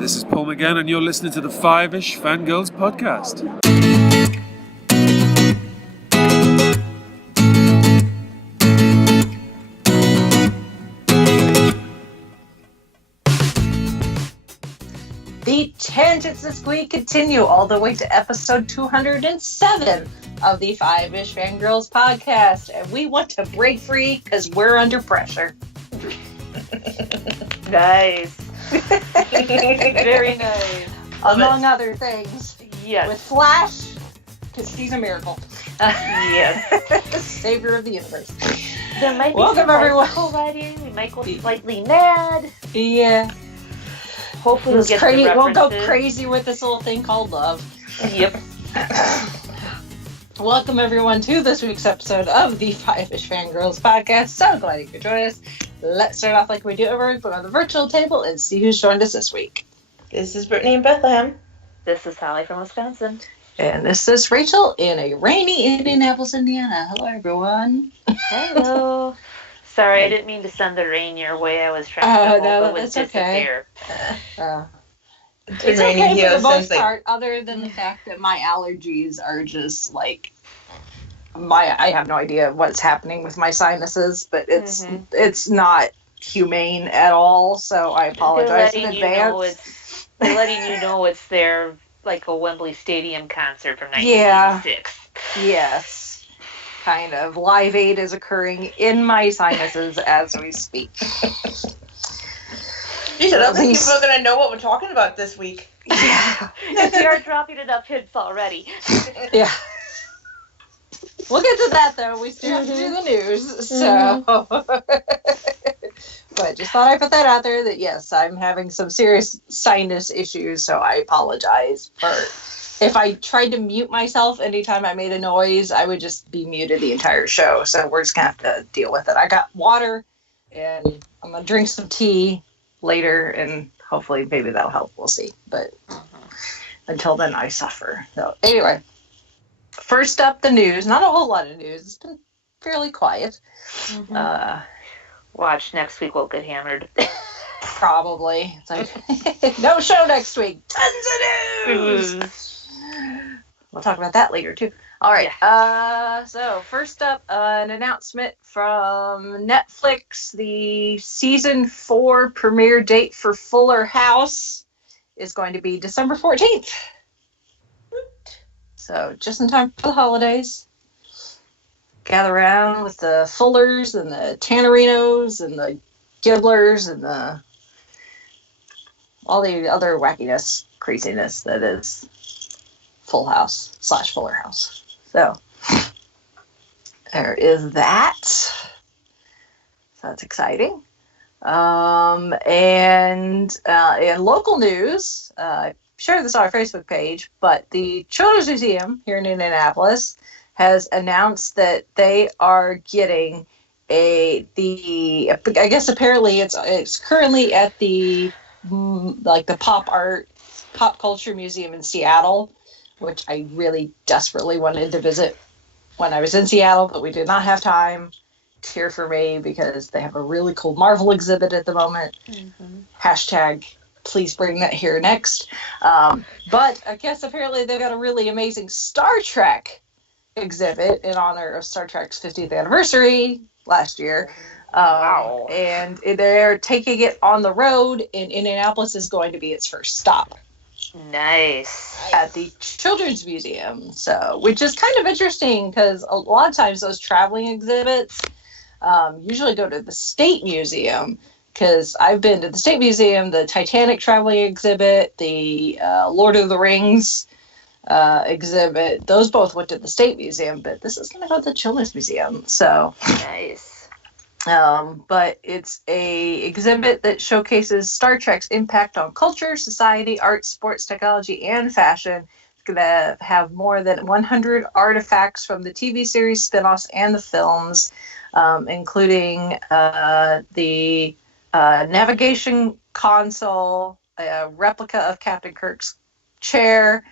This is Paul McGann, and you're listening to the Five-ish Fangirls podcast. The tangents this week continue all the way to episode 207 of the Five-ish Fangirls podcast, and we want to break free because we're under pressure. Nice. Very nice. Among other things. Yes. With Flash, because he's a miracle. Yes. Savior of the universe. There might be Welcome, some everyone. bicycle riding. We might go slightly mad. Yeah. Hopefully we'll get the We'll go references. crazy with this little thing called love. Yep. Welcome, everyone, to this week's episode of the Five-ish Fangirls podcast. So glad you could join us. Let's start off like we do every week on the virtual table and see who's joined us this week. This is Brittany in Bethlehem. This is Sally from Wisconsin. And this is Rachel in a rainy Indianapolis, Indiana. Hello, everyone. Hello. Sorry, I didn't mean to send the rain your way. I was trying to hope no, it would that's okay. disappear. It's It's raining okay here for the most since part, other than the fact that my allergies are just like I have no idea what's happening with my sinuses, but it's not humane at all. So I apologize in advance. They're letting you know it's their like a Wembley Stadium concert from 1986. Yes, kind of. Live Aid is occurring in my sinuses as we speak. Jeez, I don't think people are going to know what we're talking about this week. Yeah. If we are dropping enough hints already. Yeah. We'll get to that, though. We still have to do the news, so. But just thought I'd put that out there that, yes, I'm having some serious sinus issues, so I apologize for... If I tried to mute myself anytime I made a noise, I would just be muted the entire show, so we're just going to have to deal with it. I got water, and I'm going to drink some tea later, and hopefully maybe that'll help. We'll see. But until then, I suffer. So anyway, first up, the news. Not a whole lot of news. It's been fairly quiet. Watch, next week we'll get hammered. Probably. It's like, no show next week. Tons of news. We'll talk about that later, too. All right. So first up, an announcement from Netflix. The season 4 premiere date for Fuller House is going to be December 14th. So just in time for the holidays. Gather around with the Fullers and the Tannerinos and the Gidlers and all the other wackiness, craziness that is Full House / Fuller House. So there is that. So that's exciting. And in local news, I shared this on our Facebook page, but the Children's Museum here in Indianapolis has announced that they are getting I guess apparently it's currently at the pop culture museum in Seattle, which I really desperately wanted to visit when I was in Seattle, but we did not have time. Tear for me because they have a really cool Marvel exhibit at the moment. Hashtag please bring that here next. But I guess apparently they've got a really amazing Star Trek exhibit in honor of Star Trek's 50th anniversary last year. Wow. And they're taking it on the road, and Indianapolis is going to be its first stop. Nice. At the Children's Museum, which is kind of interesting because a lot of times those traveling exhibits usually go to the State Museum, because I've been to the State Museum, the Titanic traveling exhibit, the Lord of the Rings exhibit. Those both went to the State Museum, but this is going to go to the Children's Museum. So Nice. But it's a exhibit that showcases Star Trek's impact on culture, society, art, sports, technology, and fashion. It's going to have more than 100 artifacts from the TV series, spin-offs, and the films, including the navigation console, a replica of Captain Kirk's chair,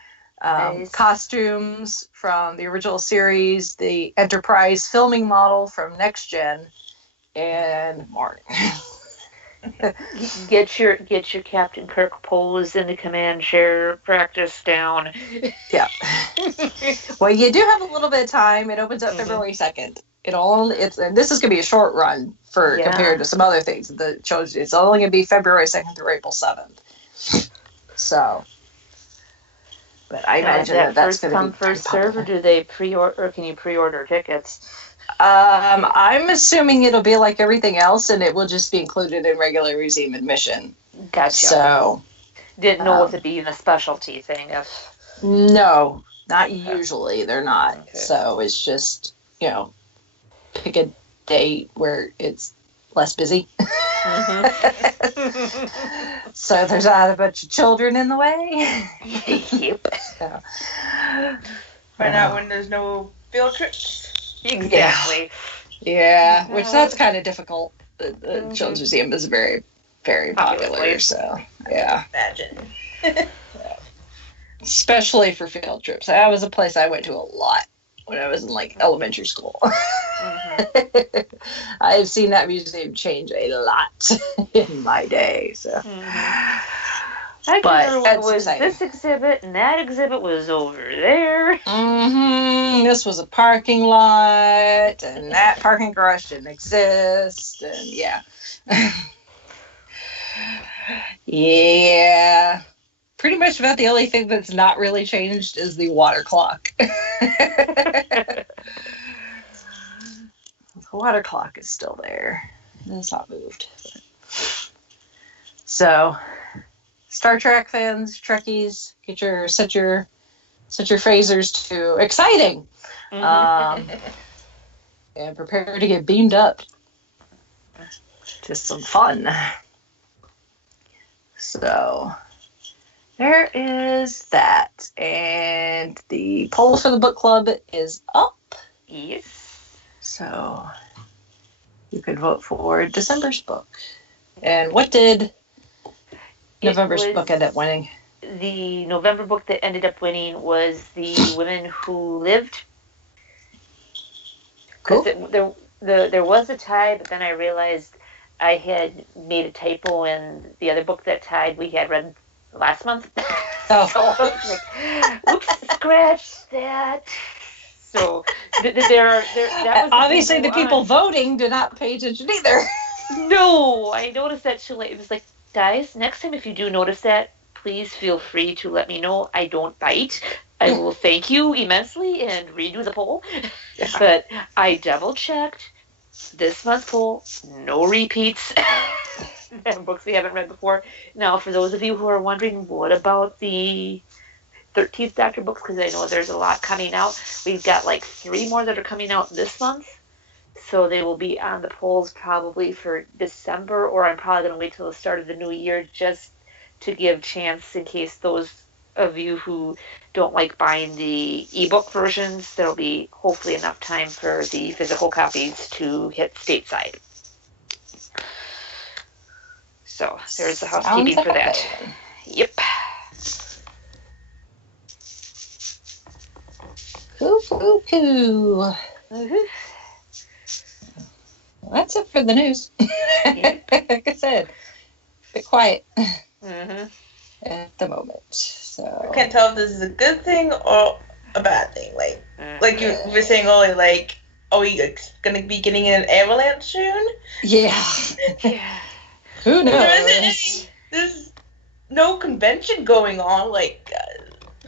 Nice. costumes from the original series, the Enterprise filming model from Next Gen, and more. Get your Captain Kirk pose in the command chair practice down. Yeah. Well, you do have a little bit of time. It opens up Mhm. February 2nd. And this is going to be a short run compared to some other things. The shows, it's only going to be February 2nd through April 7th. So, but I imagine that that's first going to come be pretty first serve, or popular. do they pre-order? Or can you pre-order tickets? I'm assuming it'll be like everything else, and it will just be included in regular museum admission. Gotcha. So, didn't know with it being a specialty thing. No, not usually. They're not. Okay. So it's just, pick a date where it's less busy. So there's not a bunch of children in the way. Yep. So, Find out when there's no field trips. Exactly. Yeah, which that's kind of difficult. The Children's Museum is very, very popular. So, yeah. Imagine. Especially for field trips. That was a place I went to a lot when I was in elementary school. I've seen that museum change a lot in my day. So, I but remember when it was this exhibit and that exhibit was over there. This was a parking lot, and that parking garage didn't exist, and yeah. Yeah. Pretty much about the only thing that's not really changed is the water clock. The water clock is still there. It's not moved. So, Star Trek fans, Trekkies, set your phasers to exciting, and prepare to get beamed up to some fun. So, there is that, and the poll for the book club is up. Yes. So you could vote for December's book. And what did November's book end up winning? The November book that ended up winning was The Women Who Lived. Cool. There was a tie, but then I realized I had made a typo in the other book that tied we had read last month. Oh. So I was like, oops, scratch that. So that was obviously the people voting did not pay attention either. No, I noticed that too late. It was like, guys, next time if you do notice that, please feel free to let me know. I don't bite. I will thank you immensely and redo the poll. Yeah. But I double checked. This month's poll, no repeats. Books we haven't read before. Now, for those of you who are wondering, what about the 13th Doctor books? Because I know there's a lot coming out. We've got 3 more that are coming out this month. So they will be on the polls probably for December, or I'm probably going to wait till the start of the new year just to give chance in case those of you who don't like buying the ebook versions, there'll be hopefully enough time for the physical copies to hit stateside. So there's the housekeeping for that. Yep. Cool. Well, that's it for the news. Like I said, a bit quiet at the moment. So I can't tell if this is a good thing or a bad thing. Like you were saying earlier, are we gonna be getting an avalanche soon? Yeah. Who knows? There's no convention going on.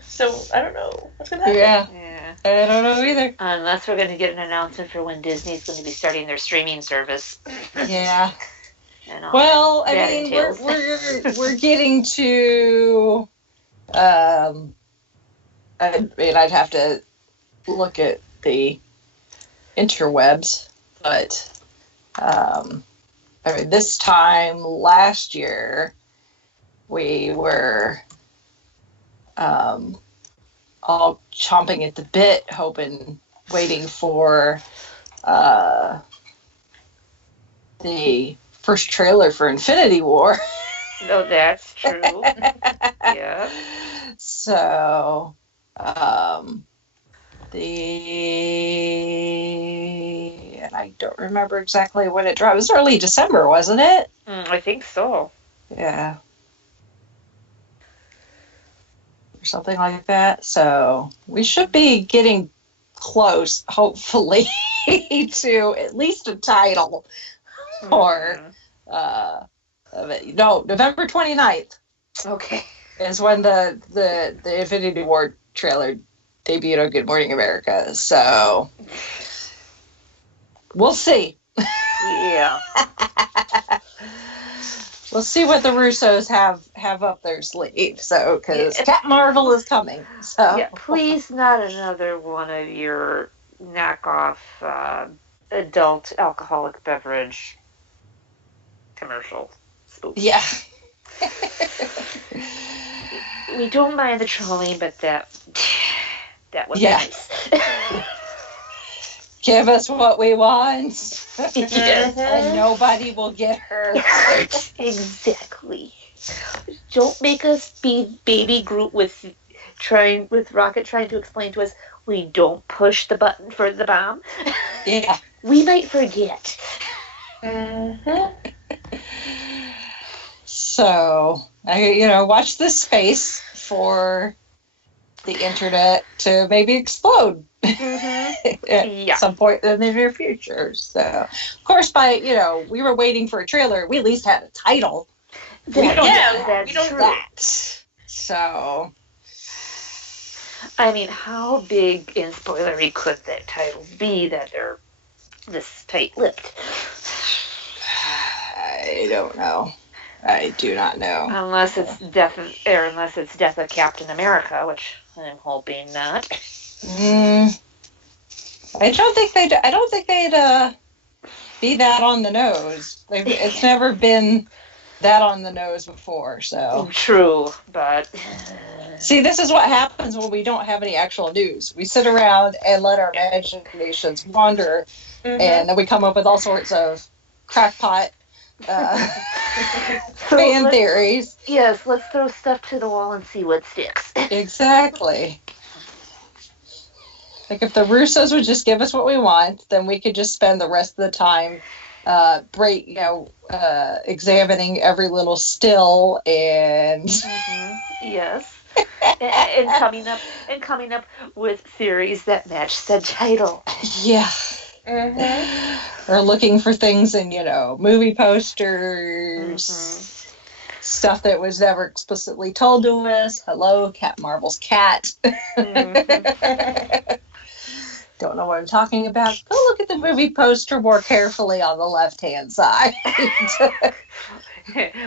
So I don't know what's gonna happen. Yeah. I don't know either. Unless we're going to get an announcement for when Disney's going to be starting their streaming service. Yeah. Well, I mean, we're getting to. I'd have to look at the interwebs, but this time last year we were all chomping at the bit, waiting for the first trailer for Infinity War. No, that's true. Yeah. So, and I don't remember exactly when it dropped. It was early December, wasn't it? I think so. Yeah. Or something like that. So we should be getting close, hopefully, to at least a title for November 29th Okay. is when the Infinity War trailer debuted on Good Morning America. So we'll see. Yeah. We'll see what the Russos have up their sleeve. So, because Captain Marvel is coming. So, Yeah, please not another one of your knockoff adult alcoholic beverage commercial spoofs. Yeah. We don't mind the trolling, but that would be Yeah. nice. Give us what we want. Yes. And nobody will get hurt. Exactly. Don't make us be baby Groot with Rocket trying to explain to us we don't push the button for the bomb. Yeah. We might forget. So, watch this space for the internet to maybe explode at some point in the near future. So, of course, we were waiting for a trailer. We at least had a title. We don't have that. So, I mean, how big and spoilery could that title be that they're this tight-lipped? I don't know. I do not know. Unless it's Death of Captain America, which I'm hoping not. I don't think they'd be that on the nose. It's never been that on the nose before, so. True, but. See, this is what happens when we don't have any actual news. We sit around and let our imaginations wander, and then we come up with all sorts of crackpot fan theories. Yes, let's throw stuff to the wall and see what sticks. Exactly. Like, if the Russos would just give us what we want, then we could just spend the rest of the time examining every little still and yes, and coming up with theories that match said title. Yeah. Or looking for things in movie posters, stuff that was never explicitly told to us. Hello, Captain Marvel's cat. Don't know what I'm talking about. Go look at the movie poster more carefully on the left-hand side.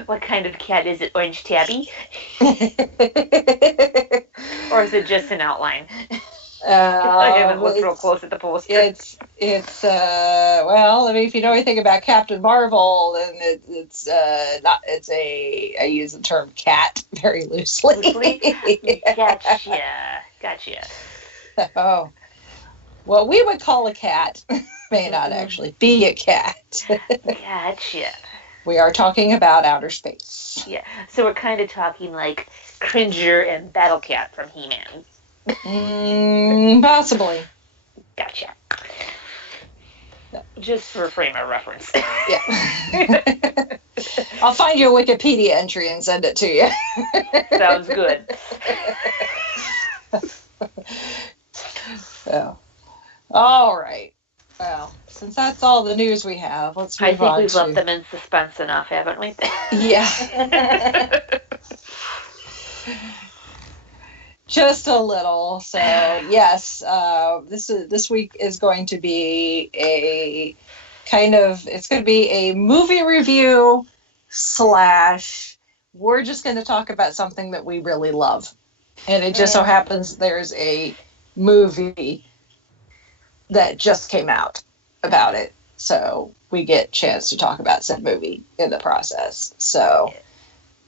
What kind of cat is it? Orange tabby? Or is it just an outline? I haven't looked real close at the poster. It's if you know anything about Captain Marvel, then I use the term cat very loosely. Gotcha. Oh. What we would call a cat may not actually be a cat. Gotcha. We are talking about outer space. Yeah, so we're kind of talking like Cringer and Battle Cat from He-Man. Possibly. Gotcha. Just for a frame of reference. Yeah. I'll find you a Wikipedia entry and send it to you. Sounds good. So. All right. Well, since that's all the news we have, let's move on. I think we've left them in suspense enough, haven't we? Yeah. Just a little. So, yes, this week is going to be it's going to be a movie review / we're just going to talk about something that we really love. And it just so happens there's a movie that just came out about it, so we get a chance to talk about said movie in the process. So,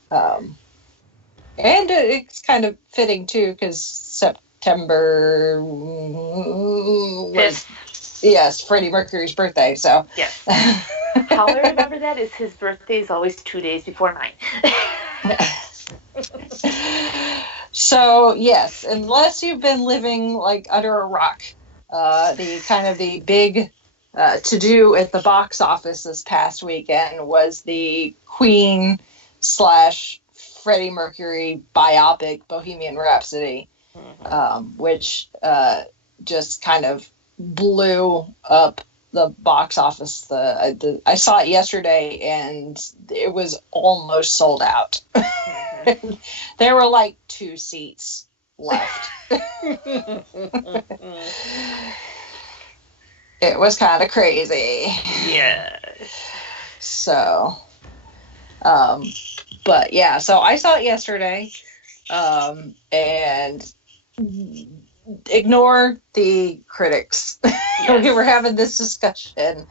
and it's kind of fitting too because September was Freddie Mercury's birthday. So yes, how I remember that is his birthday is always 2 days before mine. So yes, unless you've been living like under a rock. The big to do at the box office this past weekend was the Queen / Freddie Mercury biopic Bohemian Rhapsody, which just kind of blew up the box office. I saw it yesterday and it was almost sold out. There were like 2 seats left. It was kind of crazy. Yeah. So, but yeah, so I saw it yesterday, and ignore the critics. Yes. We were having this discussion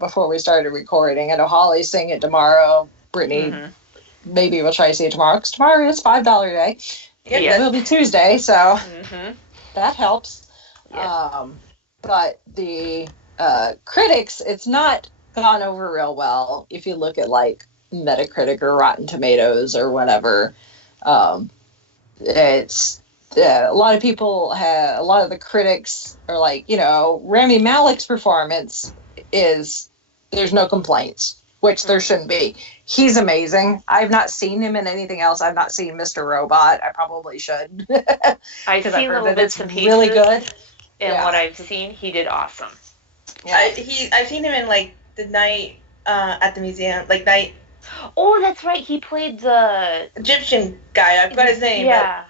before we started recording. I know Holly's seeing it tomorrow. Brittany maybe we'll try to see it tomorrow, because tomorrow is $5 day. Yep, Yeah. It will be Tuesday, so that helps. Yeah. But the critics, it's not gone over real well. If you look at like Metacritic or Rotten Tomatoes or whatever, it's a lot of people have, a lot of the critics are like, Rami Malek's performance is, there's no complaints, which there shouldn't be. He's amazing. I've not seen him in anything else. I've not seen Mr. Robot. I probably should. I've seen little bits and pieces. Really good. And what I've seen, he did awesome. Yeah. I've seen him in like the night at the museum, like night. Oh, that's right. He played the Egyptian guy. I've got his name. Yeah,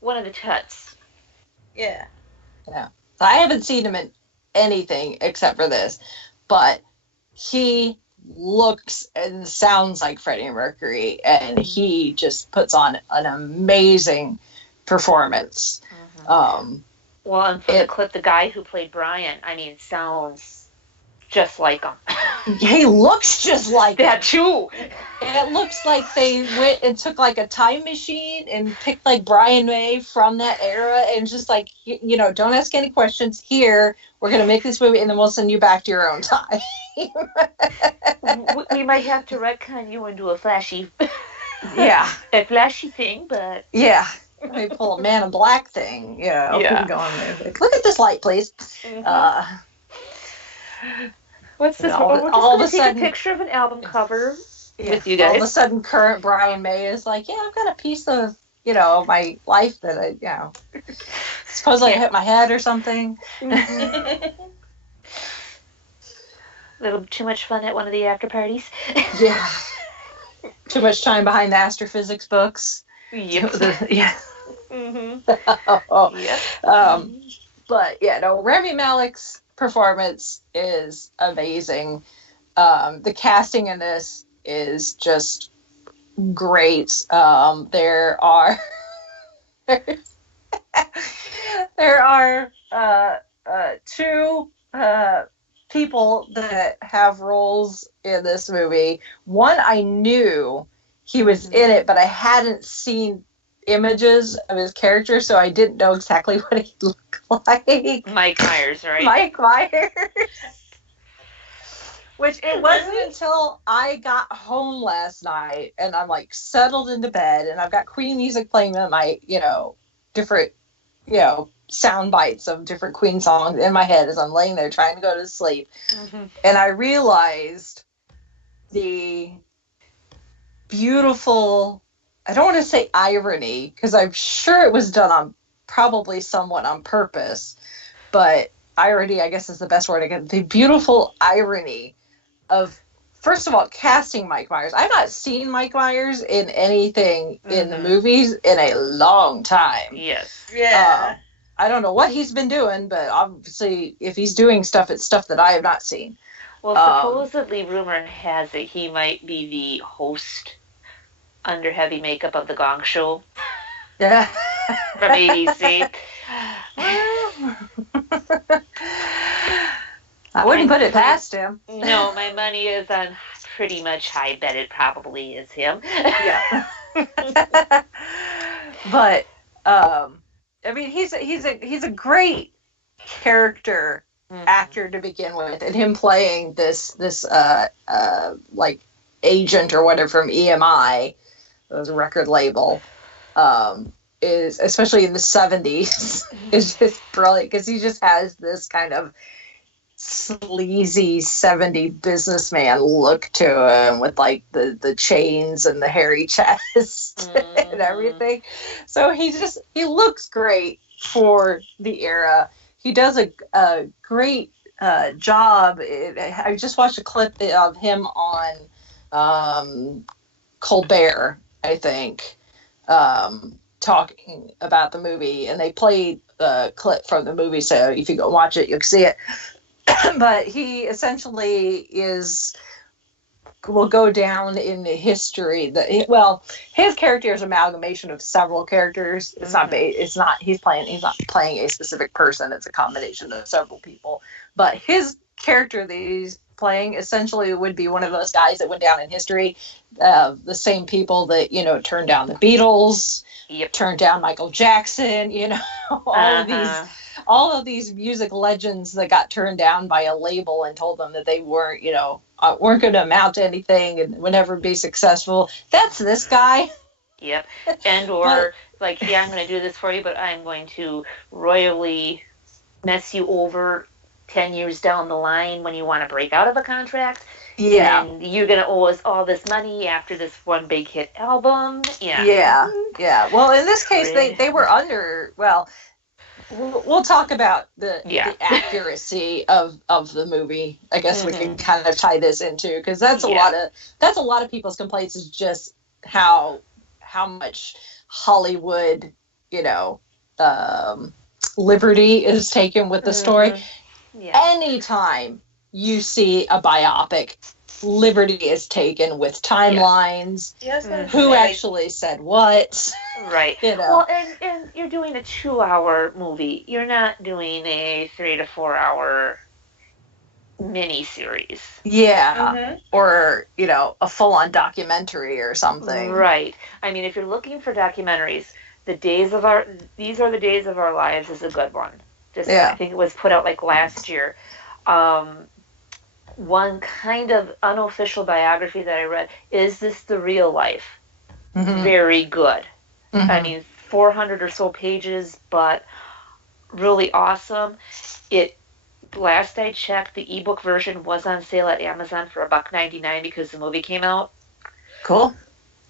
one of the Tuts. Yeah. So I haven't seen him in anything except for this, but he looks and sounds like Freddie Mercury, and he just puts on an amazing performance. Well, and for the clip, the guy who played Brian, sounds just like him. He looks just like that too. It looks like they went and took like a time machine and picked like Brian May from that era and just like, don't ask any questions here. We're going to make this movie and then we'll send you back to your own time. We might have to retcon you into a flashy thing, but... Yeah. They pull a Man in Black thing, Yeah. Going there. Like, look at this light, please. What's this? All of a sudden, take a picture of an album cover with you guys. All of a sudden, current Brian May is like, I've got a piece of, my life that I, supposedly I hit my head or something. A little too much fun at one of the after parties. Yeah. Too much time behind the astrophysics books. Yep. Yeah. Yep. But Rami Malek's performance is amazing. The casting in this is just great. There are two people that have roles in this movie. One, I knew he was in it, but I hadn't seen images of his character, so I didn't know exactly what he looked like. Mike Myers, right? Mike Myers. Which it wasn't until I got home last night and I'm like settled into bed and I've got Queen music playing on my, different, sound bites of different Queen songs in my head as I'm laying there trying to go to sleep. And I realized the beautiful, I don't want to say irony, because I'm sure it was done on probably somewhat on purpose, but irony, I guess, is the best word I get. The beautiful irony of, first of all, casting Mike Myers. I've not seen Mike Myers in anything in the movies in a long time. Yes. Yeah. I don't know what he's been doing, but obviously, if he's doing stuff, it's stuff that I have not seen. Well, supposedly, rumor has it he might be the host under heavy makeup of the Gong Show. Yeah. From ABC. I wouldn't put it past him. No, my money is on pretty much, I bet it probably is him. Yeah. But he's a great character actor to begin with, and him playing this like agent or whatever from EMI, it was a record label, is, especially in the 70s, is just brilliant because he just has this kind of sleazy 70s businessman look to him with like the chains and the hairy chest and everything. So he looks great for the era. He does a great job. I just watched a clip of him on Colbert, I think, talking about the movie, and they played the clip from the movie, so if you go watch it, you'll see it. But he essentially will go down in the history. His character is an amalgamation of several characters. It's not. He's not playing a specific person. It's a combination of several people. But his character that he's playing essentially would be one of those guys that went down in history. The same people that turned down the Beatles, turned down Michael Jackson. All of these music legends that got turned down by a label and told them that they weren't going to amount to anything and would never be successful. That's this guy. Yep. And or I'm going to do this for you, but I'm going to royally mess you over 10 years down the line when you want to break out of a contract. Yeah. And you're going to owe us all this money after this one big hit album. Yeah. Yeah. Yeah. Well, in this case, they were under, we'll talk about the accuracy of the movie. I guess we can kind of tie this into, because that's a lot of people's complaints, is just how much Hollywood, liberty is taken with the story. Yeah. Anytime you see a biopic, liberty is taken with timelines. Yes. Who actually said what? Right. Well, and you're doing a 2-hour movie. You're not doing a 3 to 4 hour mini-series. Yeah. Or, a full-on documentary or something. Right. I mean, if you're looking for documentaries, These Are the Days of Our Lives is a good one. I think it was put out last year. One kind of unofficial biography that I read, Is This the Real Life? Very good. I mean, 400 or so pages, but really awesome. Last I checked, the ebook version was on sale at Amazon for $1.99 because the movie came out. Cool.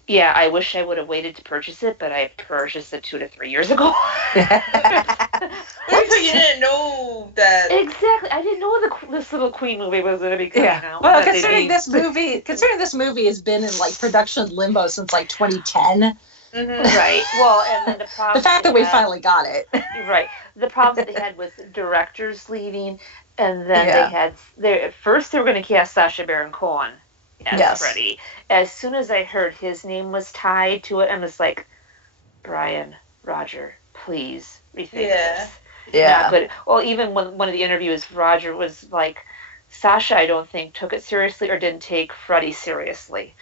Yeah, I wish I would have waited to purchase it, but I purchased it 2 to 3 years ago. So you didn't know that. Exactly. I didn't know this little Queen movie was going to be coming out. Well, considering this movie has been in production limbo since 2010. Right. Well, and then the fact that we finally got it. Right. The problem that they had was directors leaving, and then at first they were going to cast Sacha Baron Cohen as Freddy. As soon as I heard his name was tied to it, I was like, Brian, Roger, please rethink this. Yeah. Not good. Well, even when one of the interviews, Roger was like, Sasha, I don't think, took it seriously or didn't take Freddy seriously.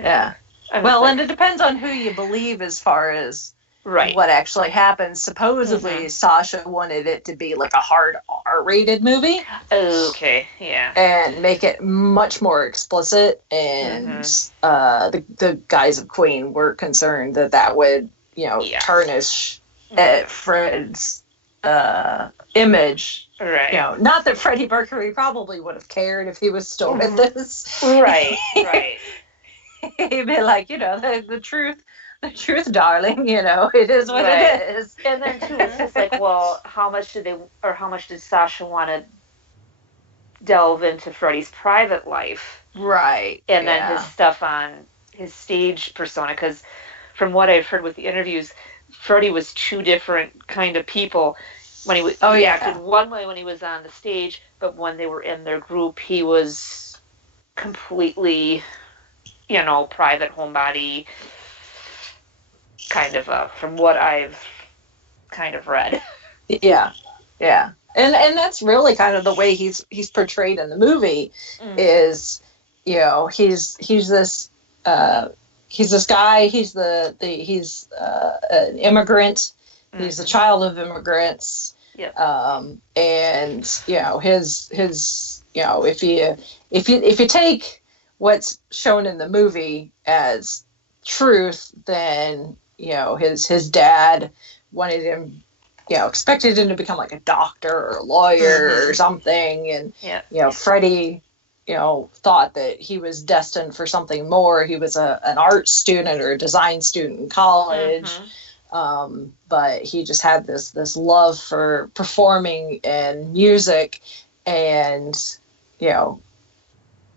Yeah. Well, and it depends on who you believe as far as what actually happened. Supposedly, Sasha wanted it to be a hard R-rated movie. Okay, yeah. And make it much more explicit. And the guys of Queen were concerned that would, tarnish Fred's image. Right. Not that Freddie Mercury probably would have cared if he was still with us. Right. He'd be like, the truth, darling, it is what it is. And then too, it's just how much did Sasha want to delve into Freddie's private life? Right. And then his stuff on his stage persona, because from what I've heard with the interviews, Freddie was 2 different kind of people. When he acted one way when he was on the stage, but when they were in their group, he was completely, private homebody, kind of, from what I've kind of read. Yeah. And that's really kind of the way he's portrayed in the movie. Is, he's this guy. He's he's an immigrant. He's the child of immigrants. Yep. And his if you take what's shown in the movie as truth, then his dad wanted him expected him to become like a doctor or a lawyer or something. And, Freddie, thought that he was destined for something more. He was an art student or a design student in college. But he just had this love for performing and music, and,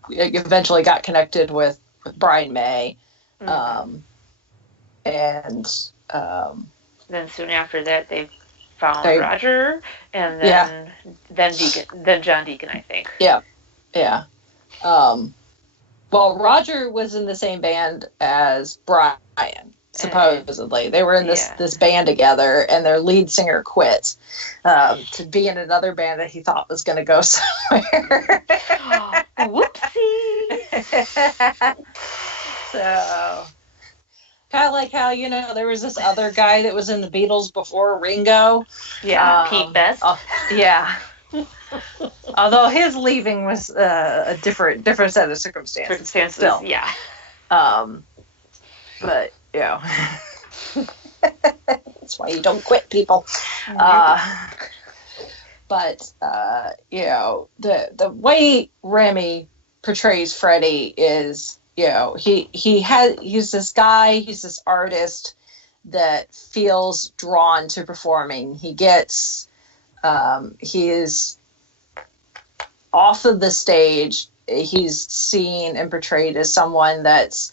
eventually got connected with Brian May. And then soon after that, they found Roger, and then John Deacon, I think. Yeah. Well, Roger was in the same band as Brian, supposedly. They were in this band together, and their lead singer quit to be in another band that he thought was going to go somewhere. Whoopsie! So, kind of like how, there was this other guy that was in the Beatles before Ringo. Yeah, Pete Best. Yeah. Although his leaving was a different set of circumstances. Still. Yeah. But, that's why you don't quit, people. But, the way Remy portrays Freddie is, he's this guy, he's this artist that feels drawn to performing. He is off of the stage. He's seen and portrayed as someone that's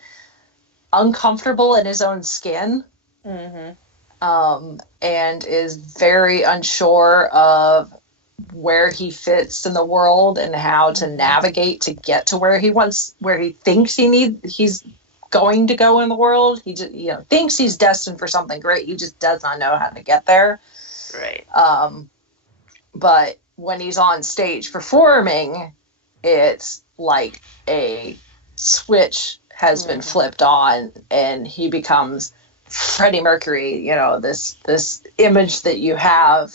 uncomfortable in his own skin, and is very unsure of where he fits in the world and how to navigate to get to where he thinks he's going to go in the world. He just thinks he's destined for something great. He just does not know how to get there. Right. But when he's on stage performing, it's like a switch has been flipped on, and he becomes Freddie Mercury. This image that you have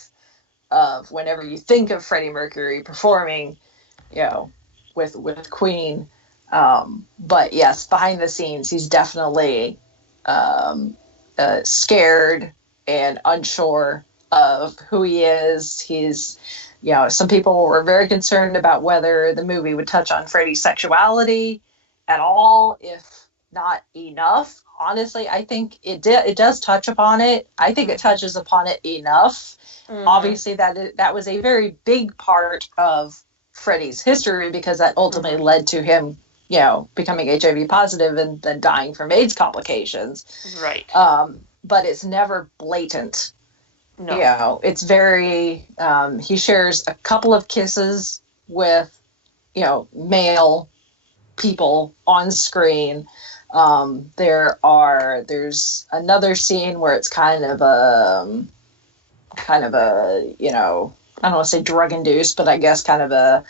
of whenever you think of Freddie Mercury performing, with Queen. But yes, behind the scenes, he's definitely scared and unsure of who he is. He's, some people were very concerned about whether the movie would touch on Freddie's sexuality at all, if not enough. Honestly, I think it does touch upon it. I think it touches upon it enough. Obviously, that was a very big part of Freddie's history, because that ultimately led to him, becoming HIV positive and then dying from AIDS complications. Right. But it's never blatant. No. It's very, he shares a couple of kisses with, male people on screen. There's another scene where it's kind of a, I don't want to say drug induced, but I guess kind of a,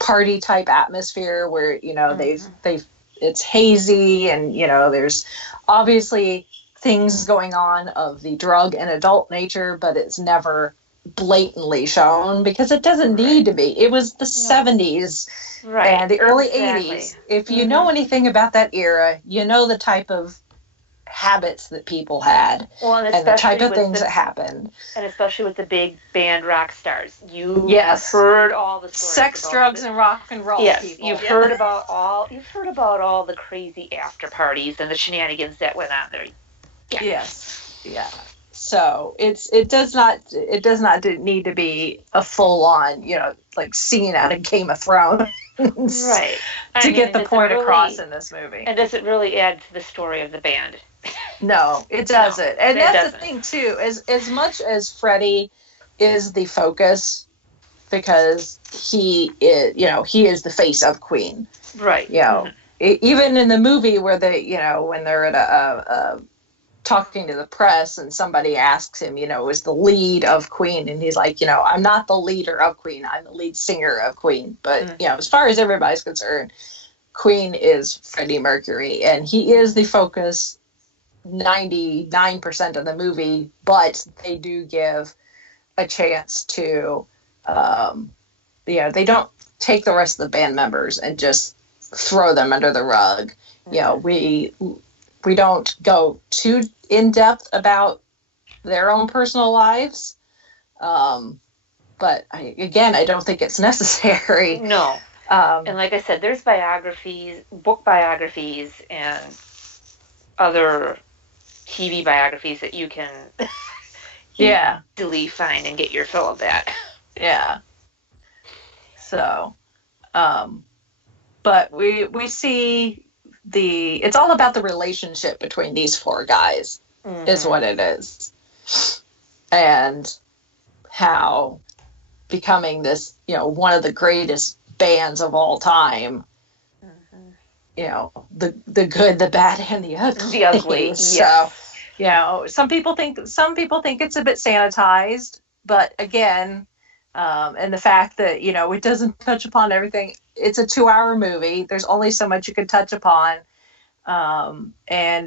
party type atmosphere where, it's hazy, and, there's obviously things going on of the drug and adult nature, but it's never blatantly shown because it doesn't need to be. It was the 70s and the early 80s. If you know anything about that era, you know the type of habits that people had, and the type of things that happened. And especially with the big band rock stars. You heard all the stories. Sex, drugs, and rock and roll. Yes, people. You've heard about all the crazy after parties and the shenanigans that went on there. Yeah. Yes. Yeah. So it does not need to be a full on, like scene out of Game of Thrones. Right. To get the point across in this movie. And does it really add to the story of the band? No, it doesn't. And that's the thing too, as much as Freddie is the focus, because he is the face of Queen. Right. Even in the movie where they, when they're at a talking to the press and somebody asks him, is the lead of Queen, and he's like, I'm not the leader of Queen, I'm the lead singer of Queen. But as far as everybody's concerned, Queen is Freddie Mercury, and he is the focus 99% of the movie, but they do give a chance to they don't take the rest of the band members and just throw them under the rug. We don't go too in depth about their own personal lives, But I don't think it's necessary. No. And like I said, there's book biographies, and other TV biographies that you can easily find and get your fill of that. Yeah. So, but we see it's all about the relationship between these four guys, is what it is. And how becoming this, one of the greatest bands of all time, the good, the bad, and the ugly. The ugly, yes. So, some people think it's a bit sanitized, but again, and the fact that, it doesn't touch upon everything. It's a 2-hour movie. There's only so much you can touch upon. And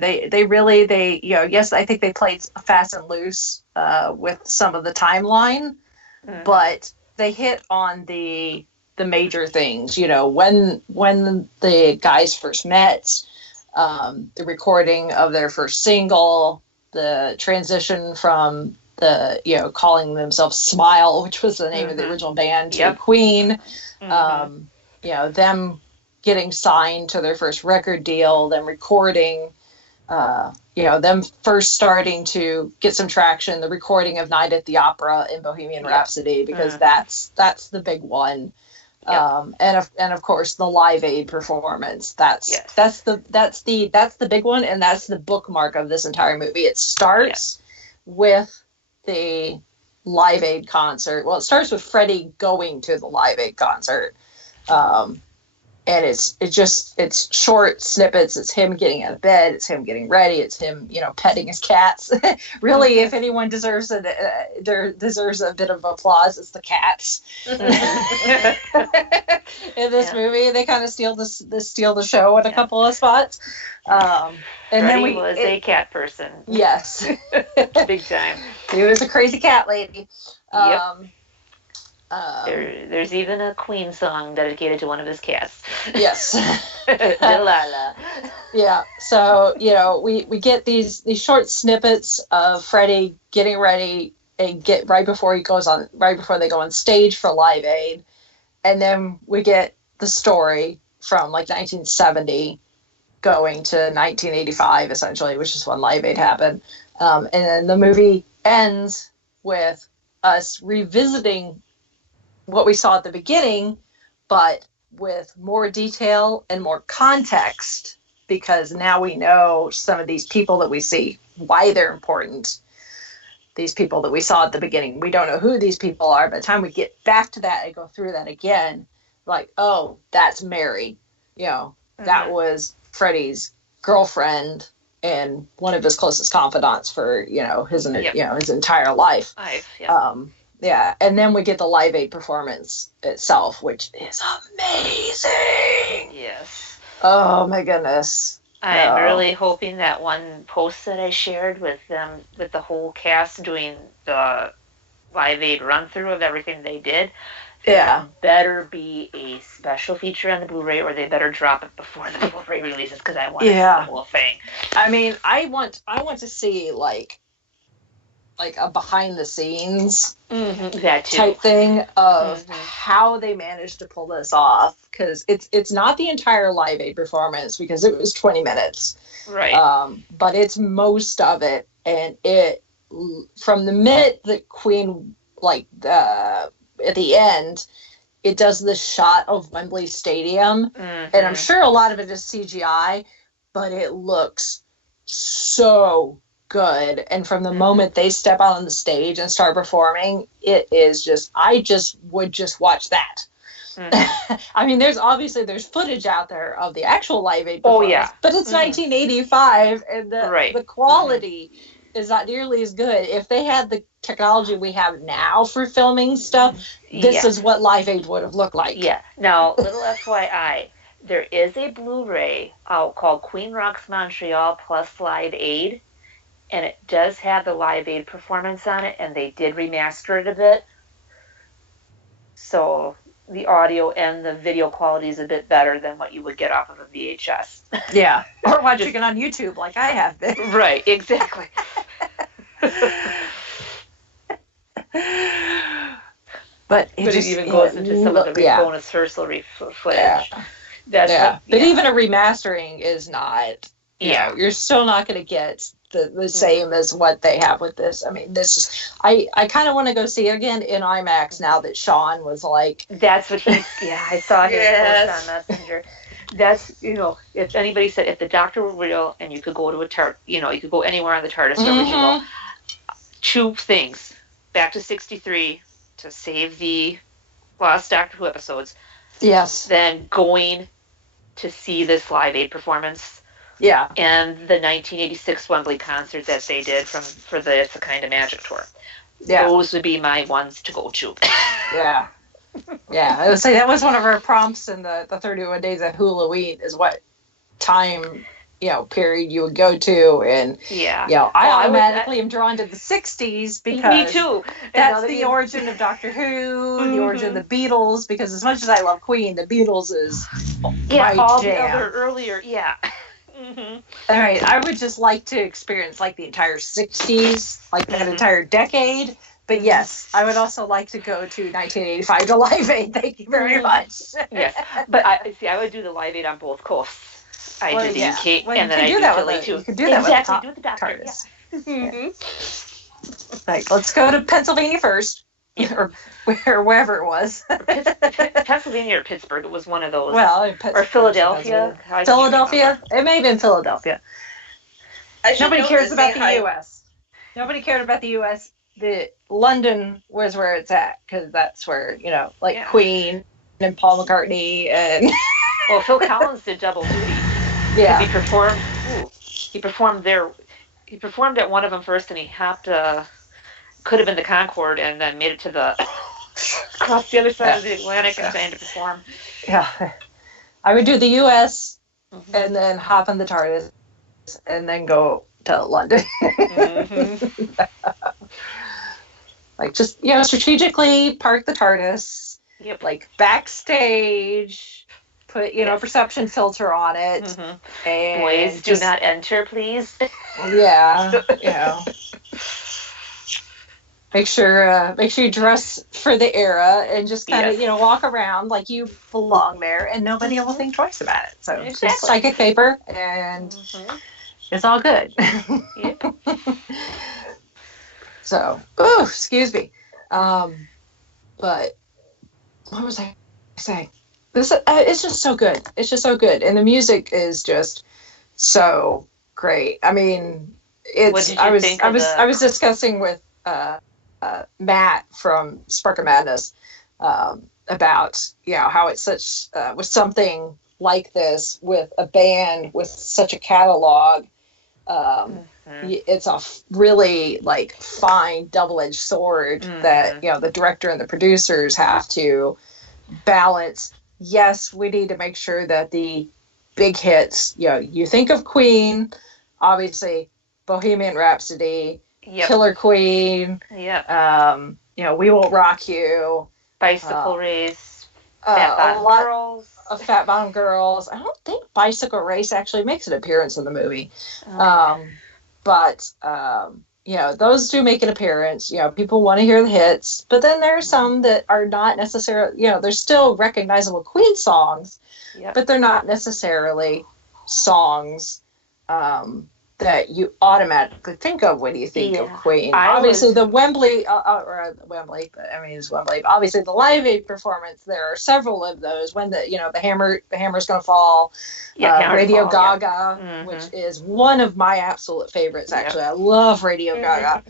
they really, yes, I think they played fast and loose, with some of the timeline, but they hit on the major things, when the guys first met, the recording of their first single, the transition from the, calling themselves Smile, which was the name of the original band, to Queen, them getting signed to their first record deal, them recording, them first starting to get some traction, the recording of Night at the Opera in Bohemian Rhapsody, because that's the big one. And of course the Live Aid performance. That's the big one, and that's the bookmark of this entire movie. It starts with the Live Aid concert. Well, it starts with Freddie going to the Live Aid concert. And it's short snippets. It's him getting out of bed. It's him getting ready. It's him, petting his cats. Really, if anyone deserves a bit of applause, it's the cats. In this movie, they kind of steal the show in a couple of spots. And Freddie was a cat person. Yes, big time. He was a crazy cat lady. There's even a Queen song dedicated to one of his cats. Yes. Delilah. Yeah. So, we get these short snippets of Freddie getting ready and right before they go on stage for Live Aid. And then we get the story from 1970 going to 1985, essentially, which is when Live Aid happened. And then the movie ends with us revisiting what we saw at the beginning, but with more detail and more context, because now we know some of these people that we see, why they're important. These people that we saw at the beginning, we don't know who these people are. By the time we get back to that and go through that again, oh, that's Mary. That was Freddie's girlfriend and one of his closest confidants for, his entire life. And then we get the Live Aid performance itself, which is amazing. Yes. Oh my goodness. I'm really hoping that one post that I shared with them, with the whole cast doing the Live Aid run through of everything they did. Better be a special feature on the Blu-ray, or they better drop it before the Blu-ray releases, because I want to see the whole thing. I mean, I want to see like a behind the scenes type thing of how they managed to pull this off, because it's not the entire Live Aid performance, because it was 20 minutes, right? But it's most of it, and it from the minute that Queen at the end, it does the shot of Wembley Stadium, and I'm sure a lot of it is CGI, but it looks so good. And from the moment they step out on the stage and start performing, it is just, I would watch that. I mean, there's footage out there of the actual Live Aid performance, but it's 1985, and the quality is not nearly as good. If they had the technology we have now for filming stuff, this is what Live Aid would have looked like. Yeah. Now, little FYI, there is a Blu-ray out called Queen Rocks Montreal plus Live Aid, and it does have the Live Aid performance on it, and they did remaster it a bit. So the audio and the video quality is a bit better than what you would get off of a VHS. Yeah. Or watching it on YouTube like I have been. Right, exactly. But But it even goes into some of the bonus rehearsal footage. Yeah. That's But even a remastering is not. Yeah. You're still not going to get the same as what they have with this. I mean, this is. I kind of want to go see it again in IMAX now that Sean was like. That's what he's. Yeah, I saw his post on Messenger. That's, if anybody said if the Doctor were real and you could go to a TARDIS, you could go anywhere on the TARDIS, where would you go? Two things. Back to 63 to save the lost Doctor Who episodes. Yes. Then going to see this Live Aid performance. Yeah. And the 1986 Wembley concert that they did for the It's a Kind of Magic tour. Yeah. Those would be my ones to go to. Yeah. Yeah. I would say that was one of our prompts in the 31 Days of Halloween is what time, period you would go to. And, I automatically am drawn to the 60s because me too. That's the origin of Doctor Who, the origin of the Beatles, because as much as I love Queen, the Beatles is my all jam. the other earlier, All right, I would just like to experience like the entire 60s, like that entire decade. But yes, I would also like to go to 1985 to Live Aid. Thank you very much. Yes, but I would do the Live Aid on both coasts. I did the UK, and then I do Italy too. You could do that with the Doctor. Like, let's go to Pennsylvania first, or wherever it was. Pennsylvania or Pittsburgh. It was one of those. Well, or Philadelphia. Philadelphia. It may have been Philadelphia. Nobody cares about the U.S. Nobody cared about the U.S. The London was where it's at because that's where Queen and Paul McCartney and. Well, Phil Collins did double duty. Yeah. He performed. He performed there. He performed at one of them first, and he hopped. Could have been the Concorde, and then made it to the across the other side of the Atlantic and trying to perform. Yeah. I would do the U.S. and then hop on the TARDIS and then go to London. Like just strategically park the TARDIS. Yep. Like backstage. Put a perception filter on it. And boys, do not enter, please. Yeah. Make sure you dress for the era and just kind of walk around like you belong there, and nobody will think twice about it. So just psychic paper, and it's all good. Yep. So, excuse me. But what was I saying? This it's just so good. It's just so good, and the music is just so great. I mean, I was discussing with Matt from Spark of Madness about how it's such with something like this with a band with such a catalog. It's a really fine double-edged sword that the director and the producers have to balance. Yes, we need to make sure that the big hits, you think of Queen, obviously Bohemian Rhapsody, Killer Queen, We Will Rock You, Bicycle Race, Fat Bottom Girls. Of Fat Bottom Girls. I don't think Bicycle Race actually makes an appearance in the movie. But those do make an appearance. People want to hear the hits, but then there are some that are not necessarily, they're still recognizable Queen songs, but they're not necessarily songs that you automatically think of when you think of Queen. Obviously, the Wembley, but I mean, it's Wembley. Obviously, the Live Aid performance, there are several of those. When the hammer's gonna fall, Radio Gaga, which is one of my absolute favorites. Actually, I love Radio Gaga.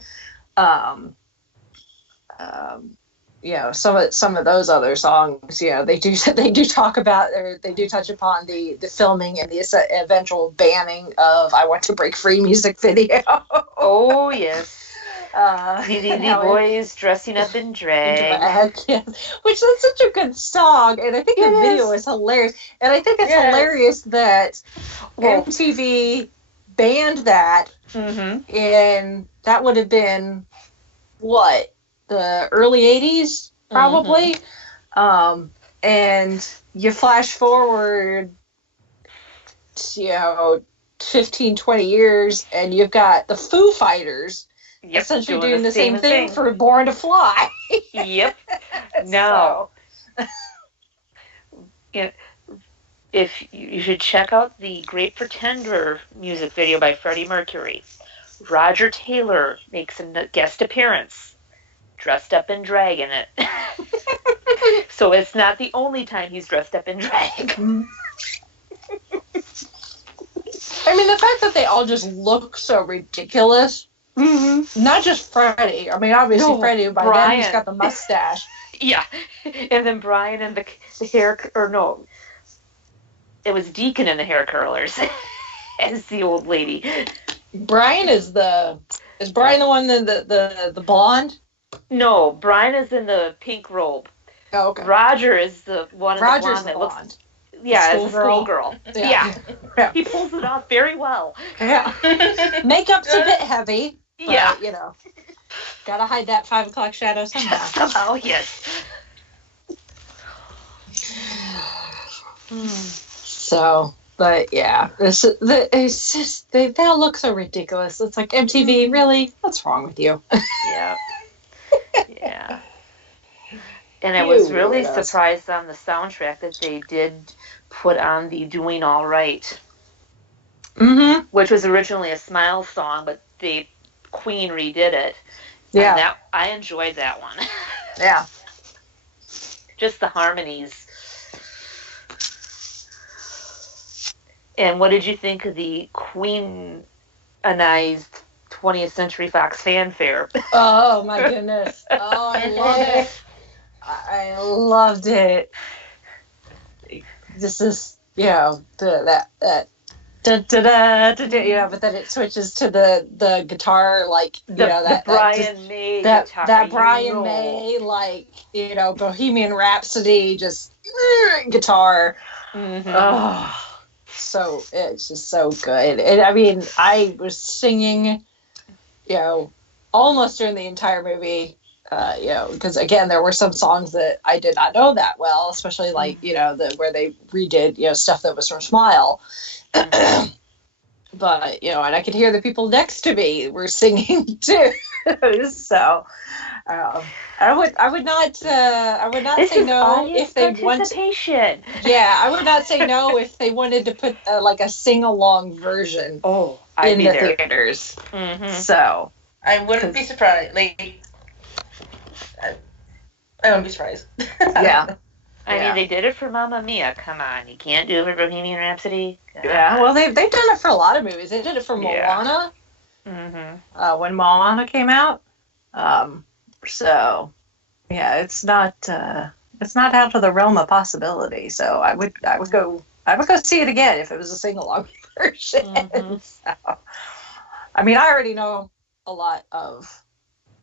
Some of those other songs, they do talk about, or they do touch upon the filming and the eventual banning of "I Want to Break Free" music video. Oh yes, the boys dressing up in drag, which is such a good song, and I think the video is hilarious, and I think it's hilarious that MTV banned that, and that would have been what. The early 80s, probably. And you flash forward, 15, 20 years, and you've got the Foo Fighters essentially doing the same thing for Born to Fly. Yep. Now, you if you should check out the Great Pretender music video by Freddie Mercury. Roger Taylor makes a guest appearance, dressed up in drag in it. So it's not the only time he's dressed up in drag. I mean, the fact that they all just look so ridiculous. Mm-hmm. Not just Freddie. I mean, obviously Freddie, by then he's got the mustache. Yeah. And then Brian and the hair, or no, it was Deacon and the hair curlers as the old lady. Brian is Brian the one the blonde? No, Brian is in the pink robe. Oh, okay. Roger is the one in the blonde that blonde. looks, yeah, it's a schoolgirl. Yeah. He pulls it off very well. Yeah. Makeup's a bit heavy. But, yeah. Gotta hide that 5 o'clock shadow somehow. Somehow, yes. So, but yeah, it's just they all look so ridiculous. It's like, MTV, really? What's wrong with you? Yeah. Yeah. And I was really surprised on the soundtrack that they did put on the Doing All Right. Mm-hmm. Which was originally a Smile song, but Queen redid it. Yeah. And I enjoyed that one. Yeah. Just the harmonies. And what did you think of the Queen-anized 20th Century Fox fanfare? Oh, my goodness. Oh, I love it. I loved it. This is, that da, da, da, da, da, but then it switches to the guitar, like, the Brian May guitar. That Brian May, like, Bohemian Rhapsody, just guitar. Mm-hmm. Oh, so it's just so good. And I mean, I was singing, almost during the entire movie. Because again, there were some songs that I did not know that well, especially like where they redid stuff that was from Smile. But and I could hear the people next to me were singing too. So I would not say no if they participation. Yeah, I would not say no if they wanted to put like a sing along version. Oh, in the theaters. Mm-hmm. So I wouldn't be surprised. Like, I wouldn't be surprised. Yeah. I mean, they did it for Mamma Mia. Come on, you can't do it for Bohemian Rhapsody. Yeah, well, they've done it for a lot of movies. They did it for Moana. Mm-hmm. When Moana came out. So, yeah, it's not out of the realm of possibility. So I would go see it again if it was a sing along version. Mm-hmm. So, I mean, I already know a lot of.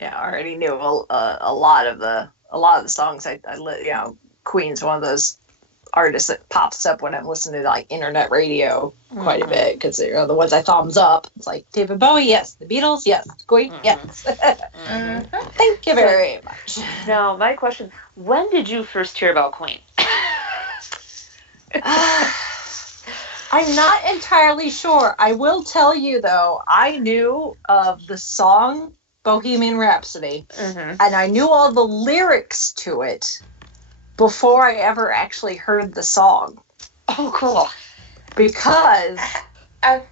Yeah, I already knew a lot of the songs. Queen's one of those artists that pops up when I'm listening to like internet radio quite a bit because they're the ones I thumbs up. It's like David Bowie, yes. The Beatles, yes. Queen, yes. Thank you very much. Now, my question: when did you first hear about Queen? I'm not entirely sure. I will tell you though, I knew of the song Bohemian Rhapsody, and I knew all the lyrics to it before I ever actually heard the song. Oh, cool. Because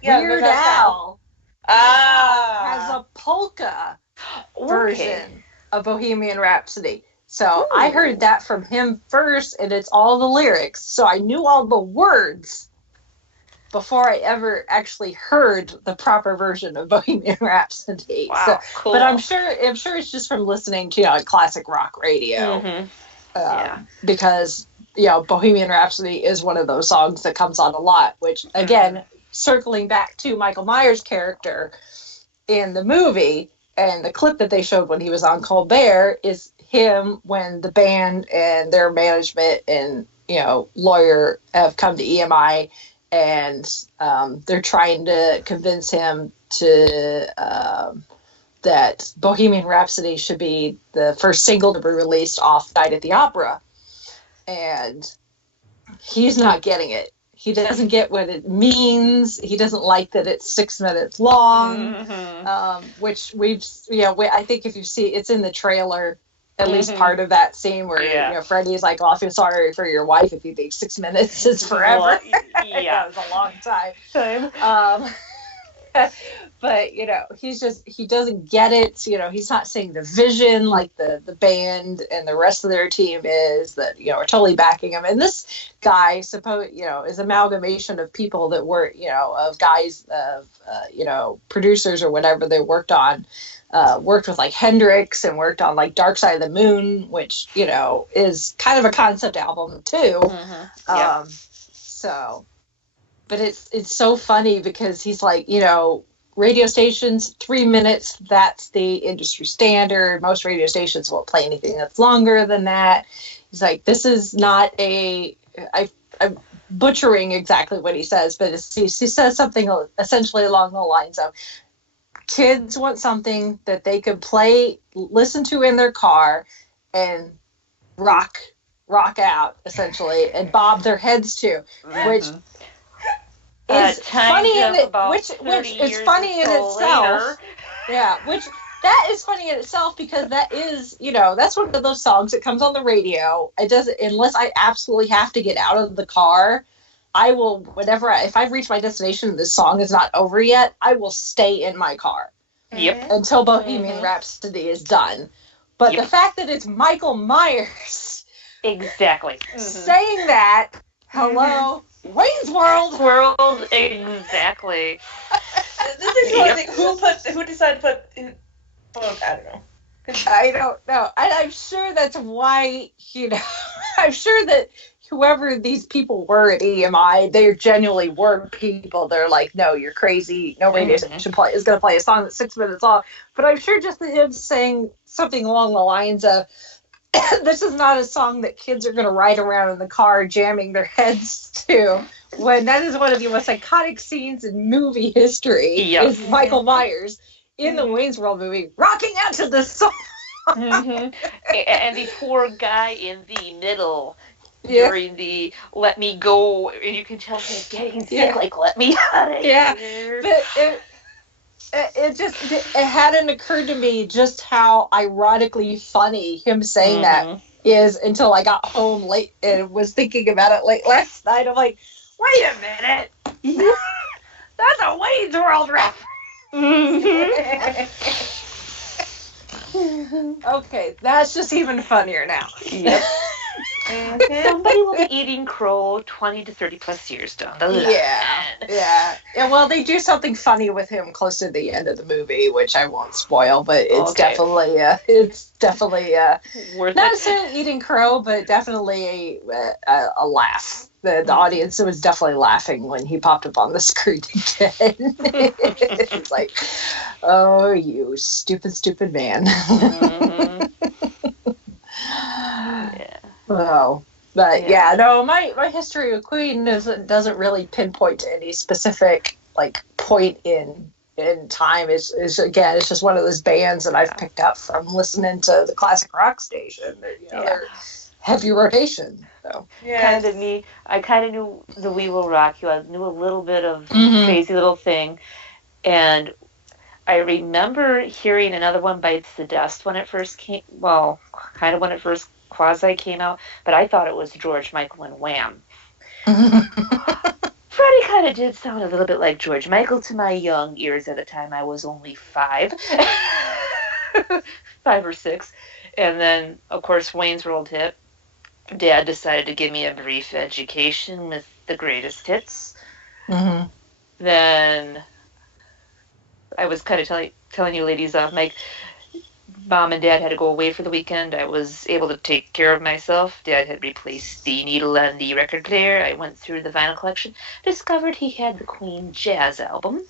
Weird Al has a polka version of Bohemian Rhapsody. So I heard that from him first, and it's all the lyrics. So I knew all the words before I ever actually heard the proper version of Bohemian Rhapsody. Wow, so, cool. But I'm sure it's just from listening to classic rock radio. Because Bohemian Rhapsody is one of those songs that comes on a lot, which again, circling back to Michael Myers' character in the movie and the clip that they showed when he was on Colbert is him when the band and their management and lawyer have come to EMI and they're trying to convince him to that Bohemian Rhapsody should be the first single to be released off Night at the Opera. And he's not getting it. He doesn't get what it means. He doesn't like that it's 6 minutes long, which I think if you see, it's in the trailer at least part of that scene where Yeah. Freddie's like, "Oh, I feel sorry for your wife if you think 6 minutes is forever." Well, yeah. That was a long time. But he doesn't get it. He's not seeing the vision like the band and the rest of their team is, that are totally backing him. And this guy is amalgamation of people that were of guys of producers or whatever they worked with like Hendrix, and worked on like Dark Side of the Moon, which is kind of a concept album too. Yeah. But it's so funny because he's like, radio stations, 3 minutes, that's the industry standard. Most radio stations won't play anything that's longer than that. He's like, this is not I'm butchering exactly what he says, but he says something essentially along the lines of, kids want something that they could listen to in their car and rock out, essentially, and bob their heads to, which is funny in it, which is funny in itself. Later. Yeah, which that is funny in itself, because that is, that's one of those songs that comes on the radio. It doesn't, unless I absolutely have to get out of the car, I will, if I've reached my destination and this song is not over yet, I will stay in my car. Yep. Until Bohemian Rhapsody is done. But the fact that it's Michael Myers. Exactly. Saying that, hello, Wayne's World. Exactly. This is like, who decided to put, I don't know. I don't know. I'm sure that's why, I'm sure that whoever these people were at EMI, they genuinely were people. They're like, no, you're crazy. No radio station is going to play a song that's 6 minutes long. But I'm sure just him saying something along the lines of, this is not a song that kids are going to ride around in the car jamming their heads to, when that is one of the most iconic scenes in movie history. Yep. Is Michael Myers in the Wayne's World movie rocking out to this song. And the poor guy in the middle during the "let me go," and you can tell he's getting sick, like, let me out of here. But it hadn't occurred to me just how ironically funny him saying that is until I got home late and was thinking about it late last night. I'm like, wait a minute, that's a Wayne's World reference. Okay, that's just even funnier now. Yep. Somebody will be eating crow 20 to 30 plus years down the line. Yeah. Well, they do something funny with him close to the end of the movie, which I won't spoil, but it's definitely worth not necessarily eating crow, but definitely a laugh. The audience was definitely laughing when he popped up on the screen again. It's like, oh, you stupid man. Oh, but my history of Queen doesn't really pinpoint to any specific like point in time. It's just one of those bands that I've picked up from listening to the classic rock station. They're heavy rotation. So kind of me. I kind of knew the We Will Rock You. I knew a little bit of Crazy Little Thing, and I remember hearing Another One Bites the Dust when it first came. Well, kind of when it first quasi came out, but I thought it was George Michael and Wham. Freddie kind of did sound a little bit like George Michael to my young ears at the time. I was only 5. 5 or 6. And then, of course, Wayne's World hit. Dad decided to give me a brief education with the greatest hits. Then I was kind of telling you ladies off mic, Mom and Dad had to go away for the weekend. I was able to take care of myself. Dad had replaced the needle and the record player. I went through the vinyl collection, discovered he had the Queen Jazz album,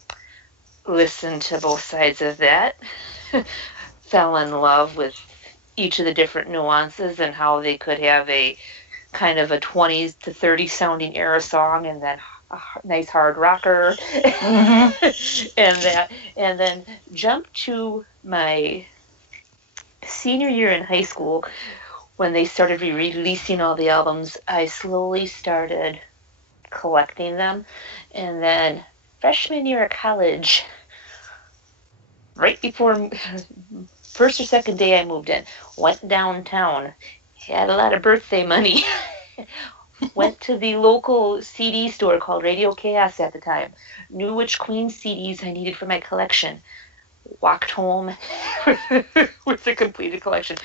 listened to both sides of that, fell in love with each of the different nuances and how they could have a kind of a 20s to 30s sounding era song and then a nice hard rocker and then jump to my senior year in high school when they started re-releasing all the albums. I slowly started collecting them, and then freshman year of college, right before first or second day I moved in. Went downtown. Had a lot of birthday money. Went to the local CD store called Radio Chaos at the time. Knew which Queen CDs I needed for my collection. Walked home with a completed collection.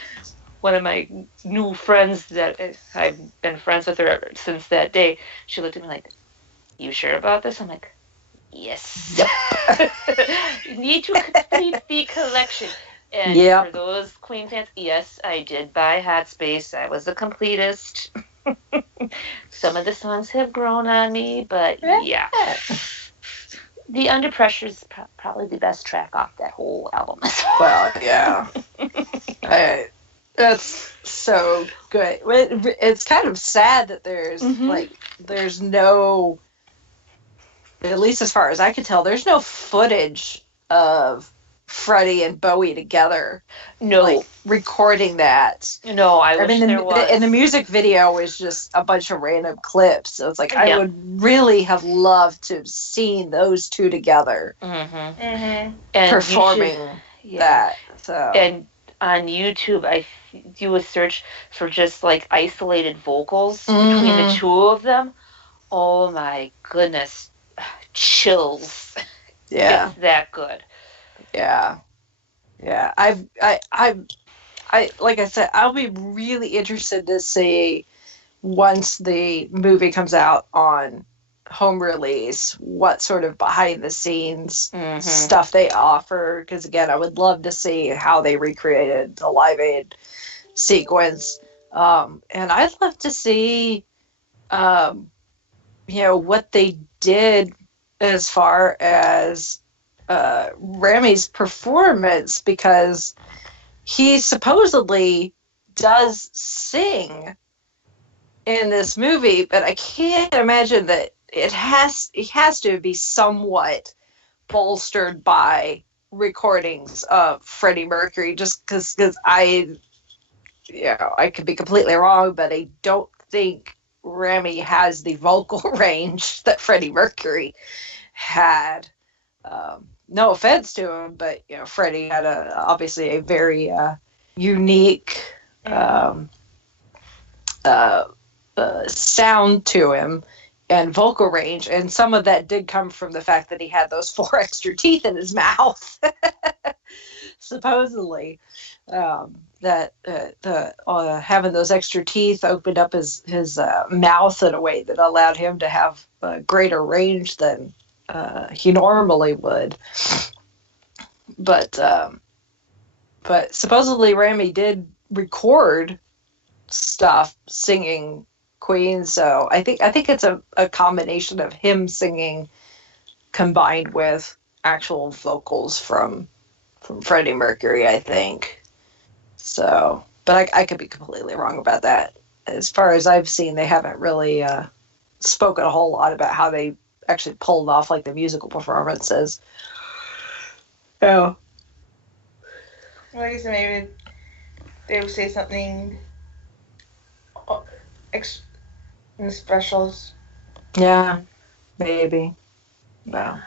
One of my new friends that I've been friends with her since that day, she looked at me like, "You sure about this?" I'm like, "Yes." Yep. You need to complete the collection. And for those Queen fans, yes, I did buy Hot Space. I was a completist. Some of the songs have grown on me, but yeah. The Under Pressure is probably the best track off that whole album. Well, yeah. That's so good. It's kind of sad that there's there's no, at least as far as I can tell, there's no footage of Freddie and Bowie together. No. Like, recording that. No, I wish there was. And the music video was just a bunch of random clips. So it's like, I would really have loved to have seen those two together And performing that. So. And on YouTube, do a search for just like isolated vocals between the two of them. Oh my goodness. Chills. Yeah. It's that good. Yeah. Yeah. I like I said, I'll be really interested to see once the movie comes out on home release, what sort of behind the scenes stuff they offer. Because again, I would love to see how they recreated the Live Aid sequence. And I'd love to see, what they did as far as Remy's performance, because he supposedly does sing in this movie, but I can't imagine that it has to be somewhat bolstered by recordings of Freddie Mercury, just because I could be completely wrong, but I don't think Remy has the vocal range that Freddie Mercury had. No offense to him, but Freddie had obviously a very unique sound to him and vocal range, and some of that did come from the fact that he had those 4 extra teeth in his mouth, supposedly. That having those extra teeth opened up his mouth in a way that allowed him to have a greater range than he normally would. But supposedly Remy did record stuff singing Queen, so I think it's a combination of him singing combined with actual vocals from Freddie Mercury, I think. So, but I could be completely wrong about that. As far as I've seen, they haven't really spoken a whole lot about how they actually pulled off like the musical performances. Yeah. Well, I guess maybe they would say something in the specials. Yeah, maybe. Well,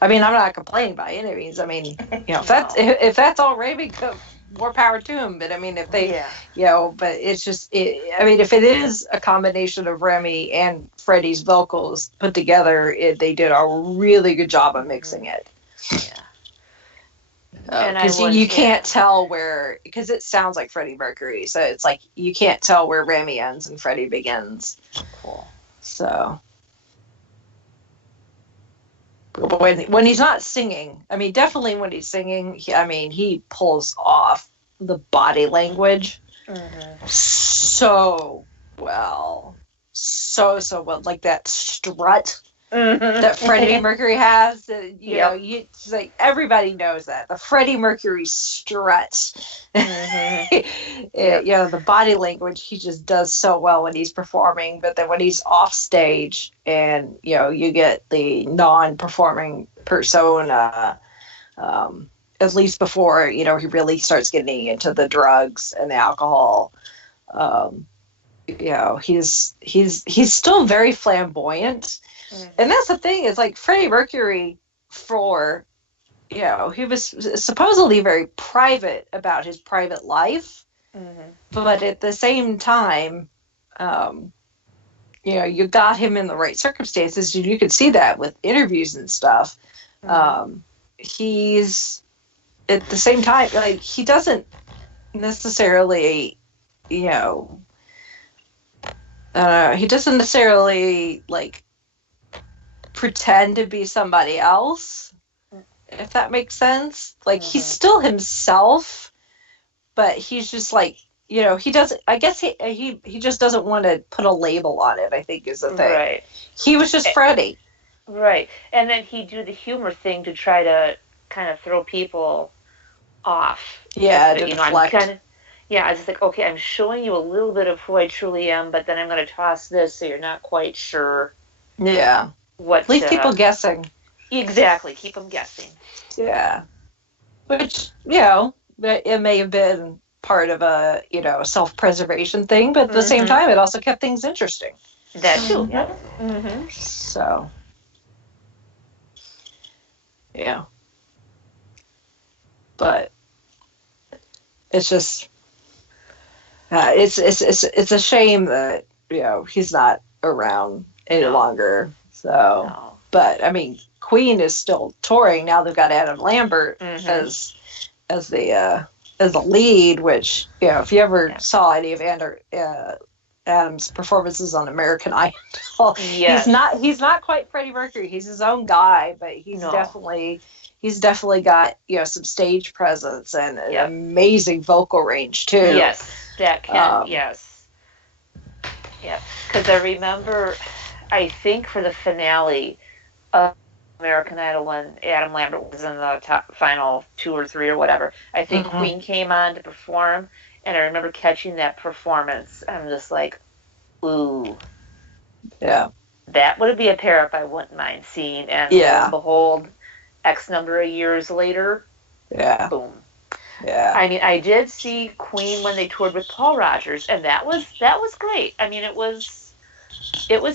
I mean, I'm not complaining by any means. I mean, if that's all Raven, more power to him. But I mean, if they, but it's just, I mean, if it is a combination of Remy and Freddie's vocals put together, they did a really good job of mixing it. Yeah. Because you can't tell where, because it sounds like Freddie Mercury, so it's like you can't tell where Remy ends and Freddie begins. Cool. So, but when he's not singing, I mean, definitely when he's singing, he pulls off the body language so well, so well, like that strut. That Freddie Mercury has, it's like everybody knows that the Freddie Mercury strut. The body language he just does so well when he's performing, but then when he's off stage and you get the non-performing persona, at least before he really starts getting into the drugs and the alcohol. He's still very flamboyant. And that's the thing, is like Freddie Mercury, for he was supposedly very private about his private life, but at the same time, you got him in the right circumstances. You could see that with interviews and stuff. He's at the same time, like, he doesn't necessarily, he doesn't necessarily like pretend to be somebody else, if that makes sense. Like, he's still himself, but he's just like, he doesn't, I guess he just doesn't want to put a label on it, I think, is the thing. Right. He was just Freddie. Right. And then he'd do the humor thing to try to kind of throw people off. Yeah, to deflect. I was just like, okay, I'm showing you a little bit of who I truly am, but then I'm going to toss this so you're not quite sure. Yeah. Leave people guessing. Exactly. Keep them guessing. Yeah. Which, it may have been part of a, self-preservation thing, but at the same time, it also kept things interesting. That too, yeah. So, yeah. But it's just, it's a shame that, he's not around any longer. So, but I mean, Queen is still touring now. They've got Adam Lambert as the lead, which, if you ever saw any of Adam's performances on American Idol, he's not quite Freddie Mercury. He's his own guy, but he's definitely got, some stage presence and an amazing vocal range too. Yes, that can, yes. Yeah, because I remember, I think for the finale of American Idol, when Adam Lambert was in the top final 2 or 3 or whatever, I think Queen came on to perform, and I remember catching that performance. I'm just like, ooh. Yeah. That would be a pair up I wouldn't mind seeing, and lo and behold, X number of years later, boom. Yeah. I mean, I did see Queen when they toured with Paul Rogers, and that was great. I mean, it was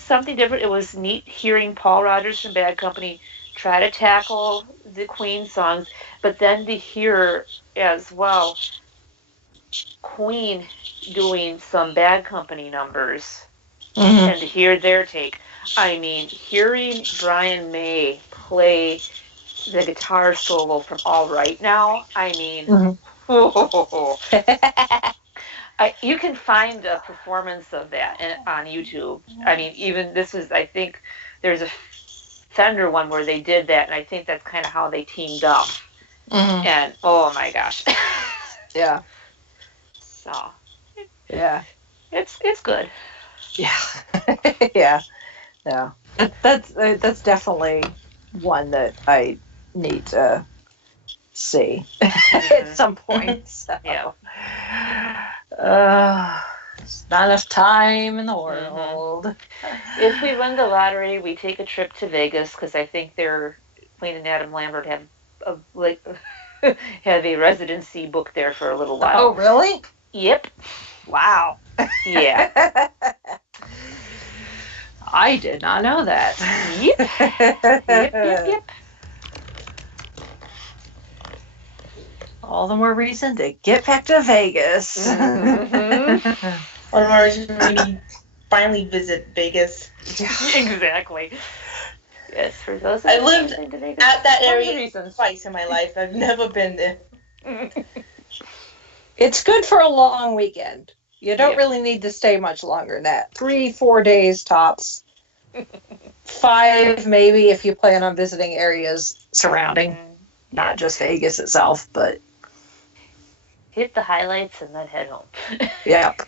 something different. It was neat hearing Paul Rogers from Bad Company try to tackle the Queen songs, but then to hear as well Queen doing some Bad Company numbers and to hear their take. I mean, hearing Brian May play the guitar solo from All Right Now, I mean, you can find a performance of that on YouTube. I mean, even this is, I think, there's a Fender one where they did that, and I think that's kind of how they teamed up. And, oh my gosh. Yeah. So. Yeah. It's good. Yeah. Yeah. Yeah. That's definitely one that I need to see at some point. So. Yeah. There's not enough time in the world. If we win the lottery, we take a trip to Vegas, because I think Queen and Adam Lambert have have a residency booked there for a little while. Oh, really? Yep. Wow. Yeah. I did not know that. Yep. All the more reason to get back to Vegas. All the more reason for me to finally visit Vegas. Exactly. Yes, for those. I lived at that area twice in my life. I've never been there. It's good for a long weekend. You don't really need to stay much longer than that. 3-4 days tops. 5 maybe if you plan on visiting areas surrounding, not just Vegas itself, but hit the highlights and then head home. Yep.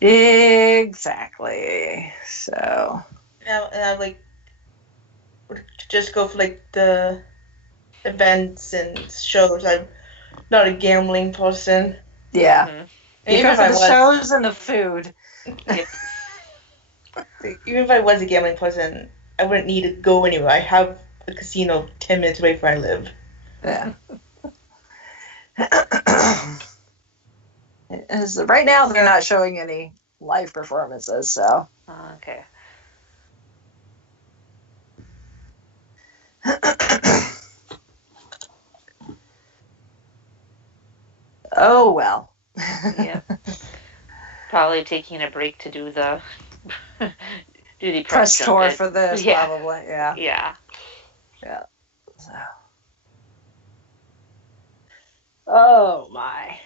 Exactly. So. And I like just go for like the events and shows. I'm not a gambling person. Yeah. Even if I was, shows and the food. Even if I was a gambling person, I wouldn't need to go anywhere. I have a casino 10 minutes away from where I live. Yeah. Right now, they're not showing any live performances, so. Okay. Oh, well. Yeah. Probably taking a break to do the do the Press tour junket. for this, Yeah. probably. Yeah. Yeah. Yeah. So. Oh, my.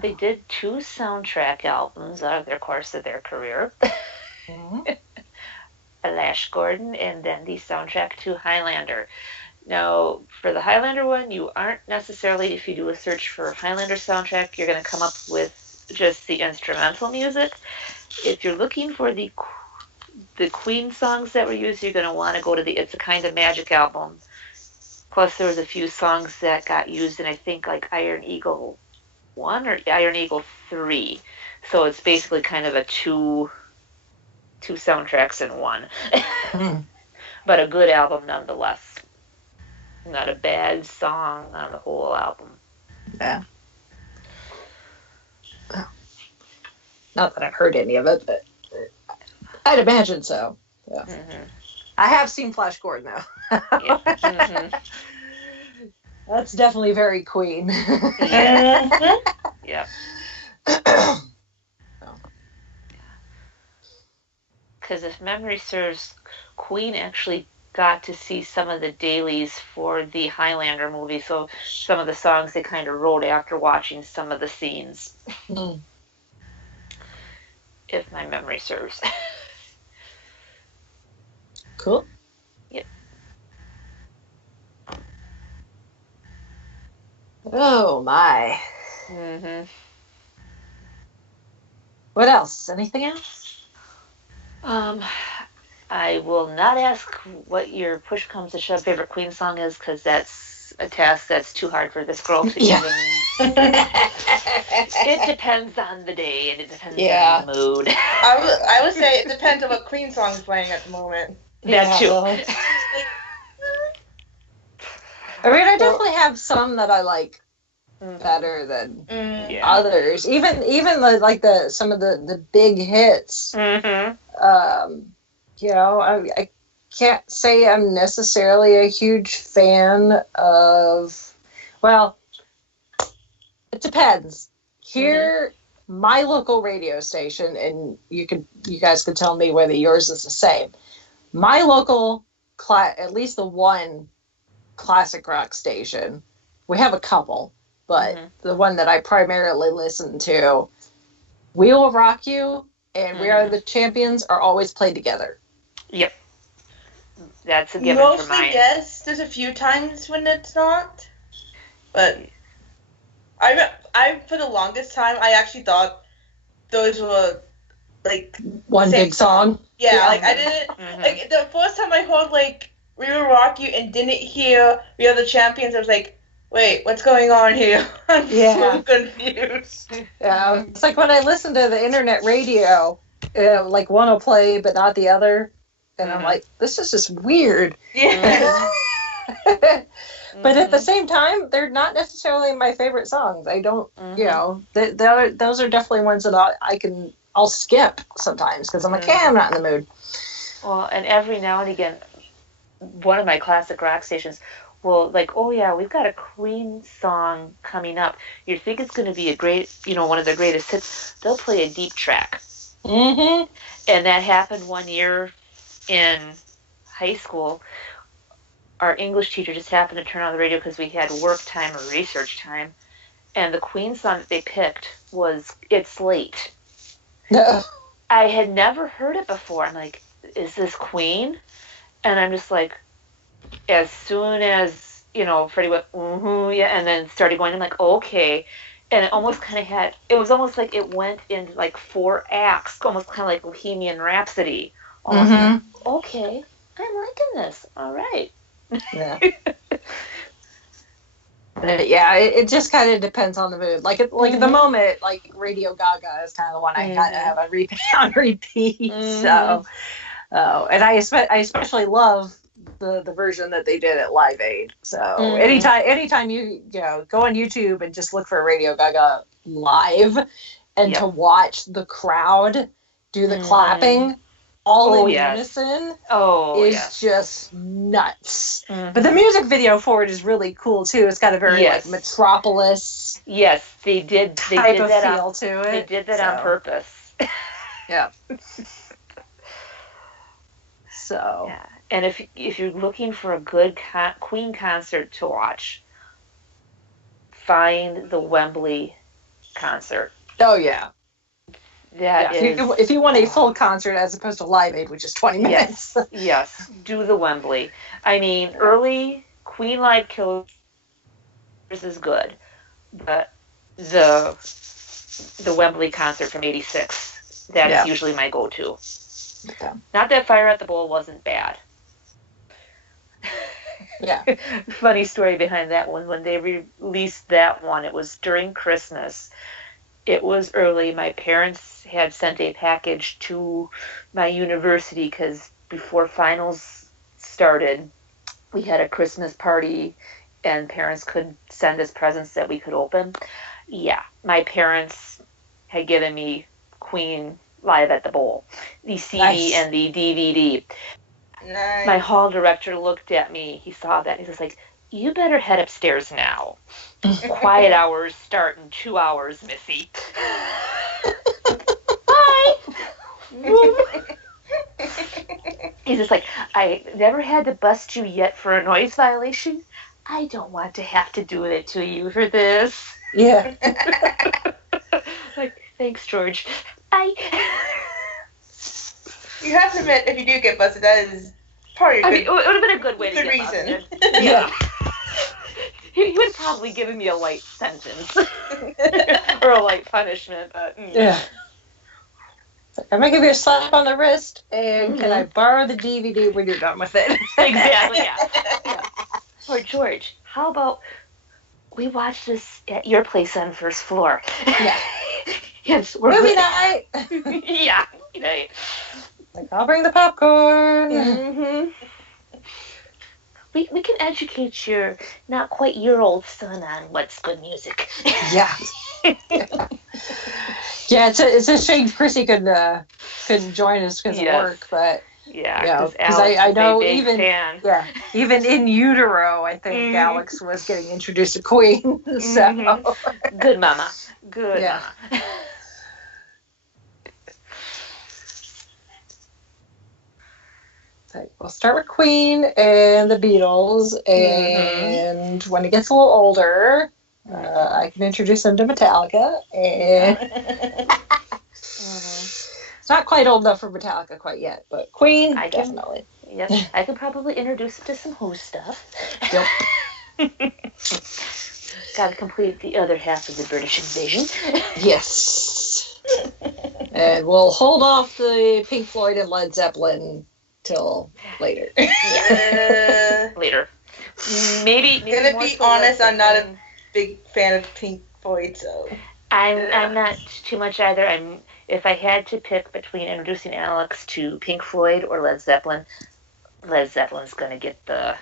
They did 2 soundtrack albums out of their course of their career. Mhm. Lash Gordon, and then the soundtrack to Highlander. Now, for the Highlander one, you aren't necessarily, if you do a search for Highlander soundtrack, you're going to come up with just the instrumental music. If you're looking for the Queen songs that were used, you're going to want to go to the It's a Kind of Magic album. Plus, there was a few songs that got used in, I think, like Iron Eagle 1 or Iron Eagle 3. So it's basically kind of a two soundtracks in one. But a good album nonetheless. Not a bad song on the whole album. Yeah. Not that I've heard any of it, but I'd imagine so. Yeah. Mm-hmm. I have seen Flash Gordon, though. Yeah. Mm-hmm. That's definitely very Queen. Yeah. Yeah. Because if memory serves, Queen actually got to see some of the dailies for the Highlander movie, so some of the songs they kind of wrote after watching some of the scenes. If my memory serves. Cool. Yep. Oh, my. Mm-hmm. What else? Anything else? I will not ask what your push comes to shove favorite Queen song is, because that's a task that's too hard for this girl to even. It depends on the day and it depends on the mood. I would say it depends on what Queen song is playing at the moment. That too. Really. I mean, I definitely have some that I like better than others. Even some of the big hits. Mm-hmm. You know, I can't say I'm necessarily a huge fan of. Well, it depends. Here, my local radio station, and you guys could tell me whether yours is the same. My local, at least the one classic rock station, we have a couple, but the one that I primarily listen to, We Will Rock You and We Are the Champions are always played together. Yep. That's a given Mostly, for mine. yes. There's a few times when it's not. But I for the longest time, I actually thought those were, like, one big song. Yeah, like, I didn't... Like, the first time I heard, like, We Will Rock You and didn't hear We Are the Champions, I was like, wait, what's going on here? I'm so confused. Yeah, it's like when I listen to the internet radio, like one will play but not the other, and I'm like, this is just weird. Yeah. But at the same time, they're not necessarily my favorite songs. I don't, you know, those are definitely ones that I'll skip sometimes because I'm like, I'm not in the mood. Well, and every now and again, one of my classic rock stations will, like, oh yeah, we've got a Queen song coming up. You think it's going to be a great, one of their greatest hits. They'll play a deep track. Mm-hmm. And that happened one year in high school. Our English teacher just happened to turn on the radio because we had work time or research time. And the Queen song that they picked was It's Late. I had never heard it before. I'm like, is this Queen? And I'm just like, as soon as, Freddie went, yeah, and then started going, I'm like, okay. And it almost kind of it was almost like it went in like 4 acts, almost kind of like Bohemian Rhapsody. Almost like, okay, I'm liking this. All right. Yeah. But yeah, it just kind of depends on the mood. Like at the moment, like Radio Gaga is kind of the one I kind of have on repeat. So, and I especially love the version that they did at Live Aid. So anytime you go on YouTube and just look for Radio Gaga live, and to watch the crowd do the clapping all in yes. unison is yes. just nuts. Mm-hmm. But the music video for it is really cool too. It's got a very yes. like Metropolis. Yes, they did type of that feel to it. They did that on purpose. Yeah. So. Yeah. And if you're looking for a good Queen concert to watch, find the Wembley concert. Oh yeah. That is, if you want a full concert as opposed to Live Aid, which is 20 minutes. Yes, do the Wembley. I mean, early Queen Live Killers is good, but the Wembley concert from '86, that's usually my go-to. Okay. Not that Fire at the Bowl wasn't bad. Yeah. Funny story behind that one. When they released that one, it was during Christmas. It was early. My parents had sent a package to my university because before finals started, we had a Christmas party and parents could send us presents that we could open. Yeah, my parents had given me Queen Live at the Bowl, the CD and the DVD. Nice. My hall director looked at me. He saw that. He was like, "You better head upstairs now. Quiet hours start in 2 hours, Missy." Bye. He's just like, "I never had to bust you yet for a noise violation. I don't want to have to do it to you for this." Yeah. Like, thanks, George. You have to admit, if you do get busted, that is probably it would have been a good way to get reason. Busted. Yeah. He would probably give me a light sentence or a light punishment, but yeah. I'm gonna give you a slap on the wrist, and can I borrow the DVD when you're done with it? Exactly. Yeah. Or George, how about we watch this at your place on first floor? Yeah. Yes, we're movie night. Yeah. Night. Like, I'll bring the popcorn. Mm-hmm. We can educate your not quite year old son on what's good music. Yeah. Yeah, it's a shame Chrissy couldn't join us because of work, but because I know even in utero, I think Alex was getting introduced to Queen. So good mama, mama. We'll start with Queen and the Beatles, and when it gets a little older, I can introduce them to Metallica. And it's not quite old enough for Metallica quite yet, but Queen, definitely. Yep, I could probably introduce it to some Who stuff. Yep. Got to complete the other half of the British invasion. Yes. And we'll hold off the Pink Floyd and Led Zeppelin till later. Later. Maybe gonna be honest, I'm not a big fan of Pink Floyd, so I'm not too much either. If I had to pick between introducing Alex to Pink Floyd or Led Zeppelin, Led Zeppelin's gonna get the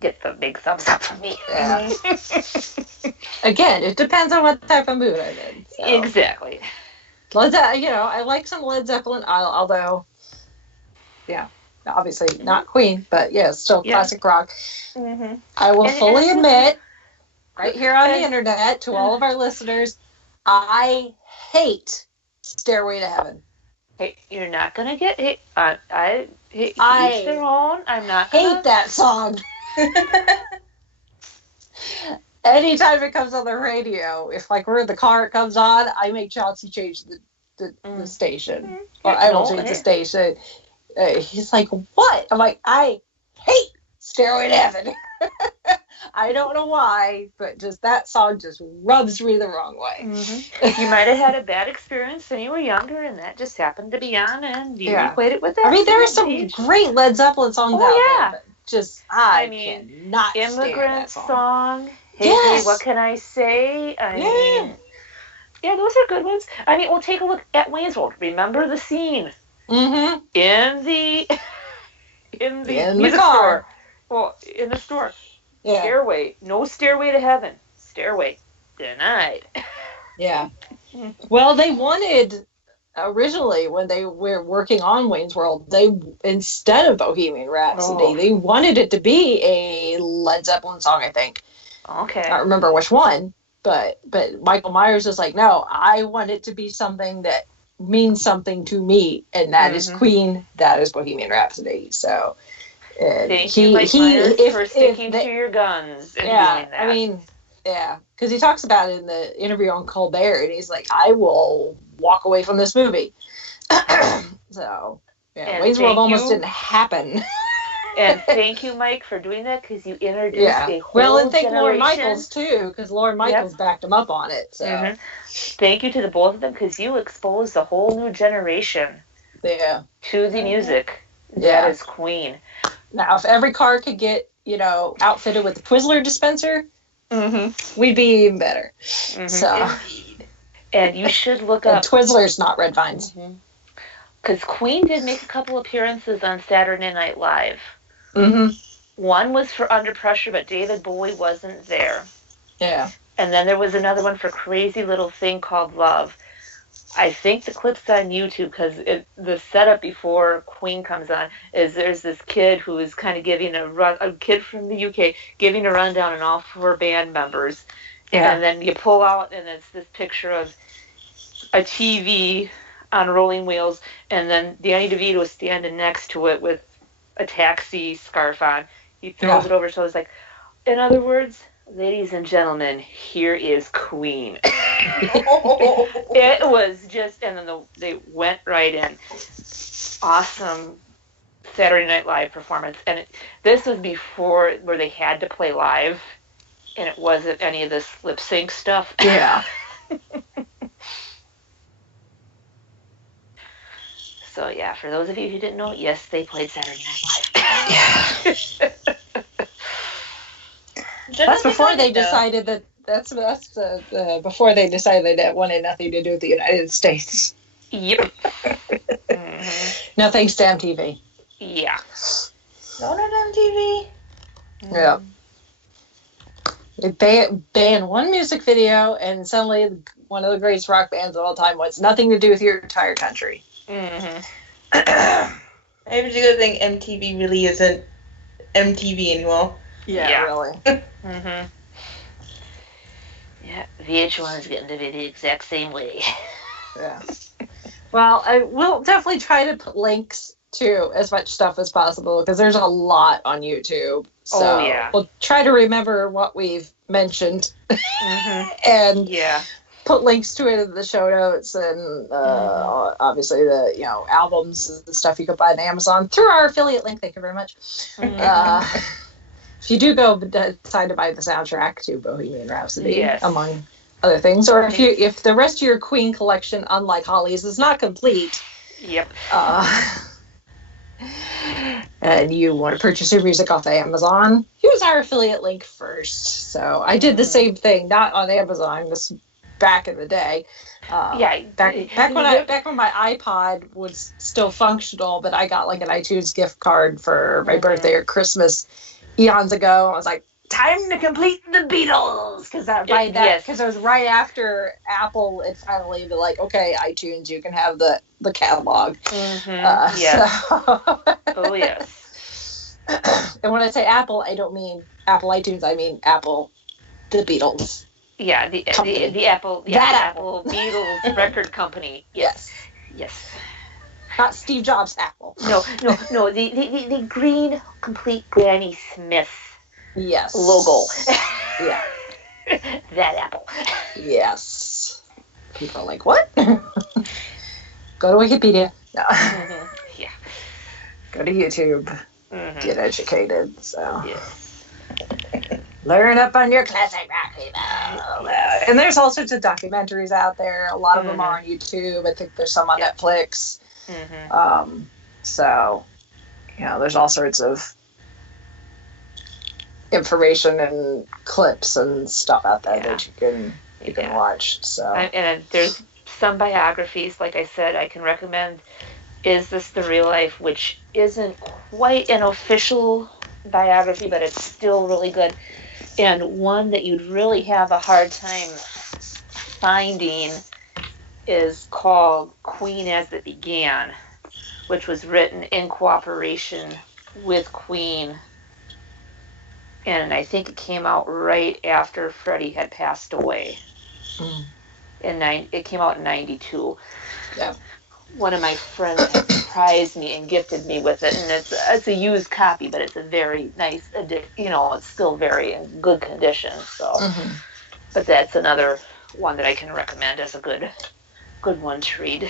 big thumbs up from me. Yeah. Again, it depends on what type of mood I'm in. So. Exactly. I like some Led Zeppelin, although, obviously not Queen, but still classic rock. Mm-hmm. I will fully admit, right here on the internet, to all of our listeners, I hate Stairway to Heaven. Hey, you're not gonna get hate. I each their own. I'm not hate that song. Anytime it comes on the radio, if we're in the car, it comes on, I make Chauncey change the station, or I will change the station. He's like, "What?" I'm like, "I hate Stairway to Heaven." I don't know why, but just that song just rubs me the wrong way. Mm-hmm. You might have had a bad experience when you were younger, and that just happened to be on, and you equated with that. I mean, there are some great Led Zeppelin songs out there, but just I cannot Immigrant stand that song. Hey, what can I say? I mean, those are good ones. I mean, we'll take a look at Wayne's World. Remember the scene in the car. Well, in the store. Yeah. Stairway. No Stairway to Heaven. Stairway. Denied. Yeah. Well, they wanted originally, when they were working on Wayne's World, they, instead of Bohemian Rhapsody, they wanted it to be a Led Zeppelin song, I think. Okay. I don't remember which one, but Michael Myers is like, no, I want it to be something that means something to me, and that is Queen, that is Bohemian Rhapsody. So thank you, Mike Myers, for sticking to your guns and doing that. I mean, yeah, because he talks about it in the interview on Colbert, and he's like, I will walk away from this movie. So, yeah, Wayne's World almost didn't happen. And thank you, Mike, for doing that, because you introduced a whole and thank generation. Lorne Michaels, too, because Lorne Michaels backed him up on it. So. Thank you to the both of them, because you exposed a whole new generation to the music that is Queen. Now, if every car could get, outfitted with the Twizzler dispenser, we'd be even better. So. And you should look up... Twizzlers, not Red Vines. Because Queen did make a couple appearances on Saturday Night Live. One was for Under Pressure, but David Bowie wasn't there. Yeah. And then there was another one for Crazy Little Thing Called Love. I think the clip's on YouTube, because the setup before Queen comes on is there's this kid who is kind of giving a kid from the UK giving a rundown on all 4 band members. Yeah. And then you pull out, and it's this picture of a TV on rolling wheels, and then Danny DeVito is standing next to it with a taxi scarf on. He throws it over, so it's like, in other words, ladies and gentlemen, here is Queen. It was just, and then they went right in. Awesome Saturday Night Live performance. And this was before where they had to play live, and it wasn't any of this lip sync stuff. Yeah. So, yeah, for those of you who didn't know, yes, they played Saturday Night Live. That's before they decided that that's before they decided that it wanted nothing to do with the United States. Yep. No thanks to MTV. Yeah. Not on MTV. Yeah. They banned one music video, and suddenly one of the greatest rock bands of all time wants nothing to do with your entire country. I have a good thing MTV really isn't MTV anymore. Yeah. Really. Yeah, VH1 is getting to be the exact same way. Yeah. Well, I will definitely try to put links to as much stuff as possible, because there's a lot on YouTube. So we'll try to remember what we've mentioned and put links to it in the show notes, and obviously the albums and stuff you can buy on Amazon through our affiliate link. Thank you very much. If you do decide to buy the soundtrack to Bohemian Rhapsody, among other things, or if the rest of your Queen collection, unlike Holly's, is not complete, and you want to purchase your music off of Amazon, use our affiliate link first. So I did the same thing, not on Amazon, this back in the day. Back when my iPod was still functional, but I got like an iTunes gift card for my birthday or Christmas eons ago. I was like, time to complete the Beatles, because it was right after Apple had finally been like, okay, iTunes, you can have the catalog. Oh yes. And when I say Apple, I don't mean Apple iTunes. I mean Apple, the Beatles. Yeah, the Apple, Apple Beatles record company. Yes. Not Steve Jobs' Apple. No. The green, complete Granny Smith. Yes. Logo. Yeah. That Apple. Yes. People are like, what? Go to Wikipedia. No. Yeah. Go to YouTube. Get educated. So. Learn up on your classic rock, people. And there's all sorts of documentaries out there. A lot of them are on YouTube. I think there's some on Netflix. So, there's all sorts of information and clips and stuff out there that you can watch. So, and there's some biographies. Like I said, I can recommend Is This the Real Life, which isn't quite an official biography, but it's still really good, and one that you'd really have a hard time finding is called Queen as It Began, which was written in cooperation with Queen. And I think it came out right after Freddie had passed away. It came out in 92. Yeah. One of my friends had surprised me and gifted me with it, and it's a used copy, but it's a very nice it's still very in good condition. So, but that's another one that I can recommend as a good one to read.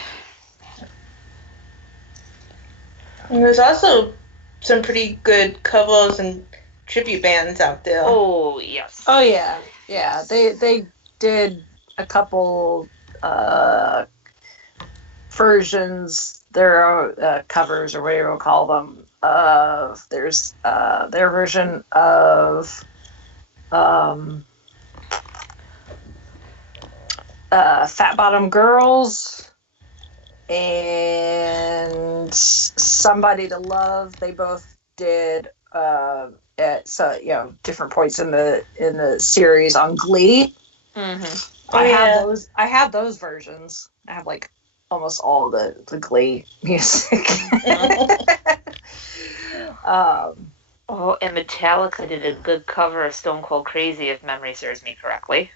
And there's also some pretty good covers and tribute bands out there. Oh yes. Oh yeah, yeah. They did a couple versions. There are covers or whatever you call them. There's their version of Fat Bottom Girls and Somebody to Love. They both did at different points in the series on Glee. I have those versions. I have like almost all the Glee music. And Metallica did a good cover of Stone Cold Crazy, if memory serves me correctly.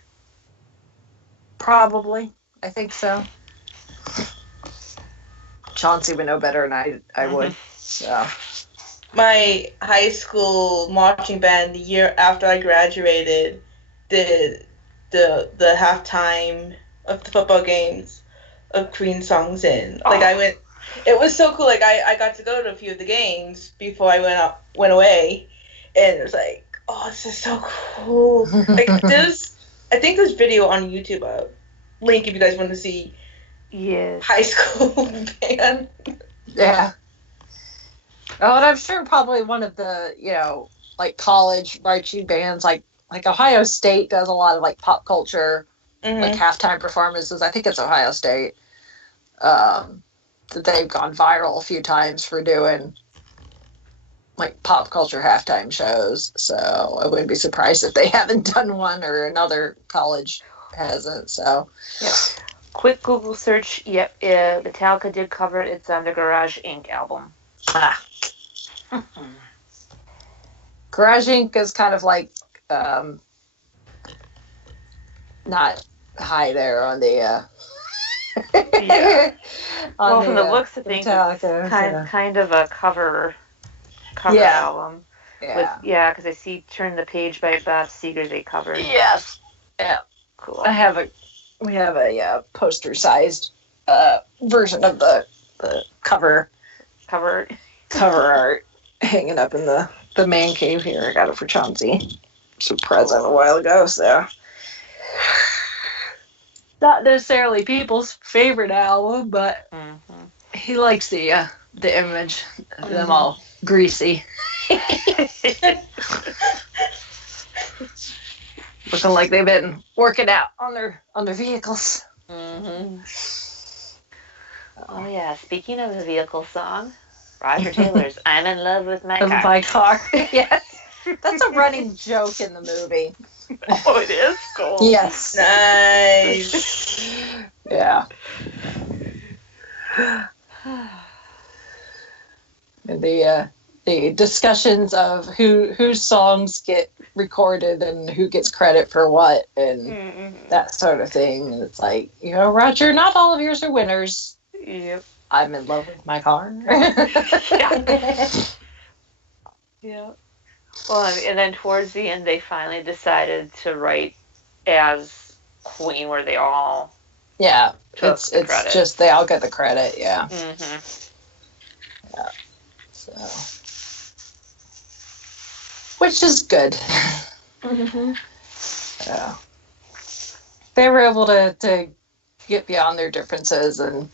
Probably. I think so. Chauncey would know better than I would. So. My high school marching band, the year after I graduated, did the halftime of the football games of Queen songs in. Like I went, it was so cool. Like I got to go to a few of the games before I went away, and it was like, oh, this is so cool. Like I think there's video on YouTube. Link if you guys want to see. Yes. High school band. Yeah. Oh, and I'm sure probably one of the like college marching bands, like Ohio State does a lot of like pop culture, like halftime performances. I think it's Ohio State. That they've gone viral a few times for doing like pop culture halftime shows. So I wouldn't be surprised if they haven't done one or another college hasn't. So yeah. Quick Google search. Yep, Metallica did cover it. It's on the Garage Inc. album. Garage Inc. is kind of like not high there on the yeah. From the looks of things, it's kind of a cover album. Yeah. Because I see Turn the Page by Bob Seger they covered. Yes. Yeah. Cool. We have a poster sized version of the cover art hanging up in the man cave here. I got it for Chauncey. It's a present a while ago, so not necessarily people's favorite album, but he likes the image of them all greasy. Looking like they've been working out on their vehicles. Oh yeah, speaking of the vehicle song, Roger Taylor's I'm in love with my car. My car. Yes. That's a running joke in the movie. Oh, it is? Cool. Yes. Nice. Yeah. And the discussions of whose songs get recorded and who gets credit for what and that sort of thing. And it's like, Roger, not all of yours are winners. Yep. I'm in love with my car. Yeah. Well, and then towards the end, they finally decided to write as Queen, where they all it's just they all get the credit. Yeah. Yeah. So, which is good. Yeah. They were able to get beyond their differences and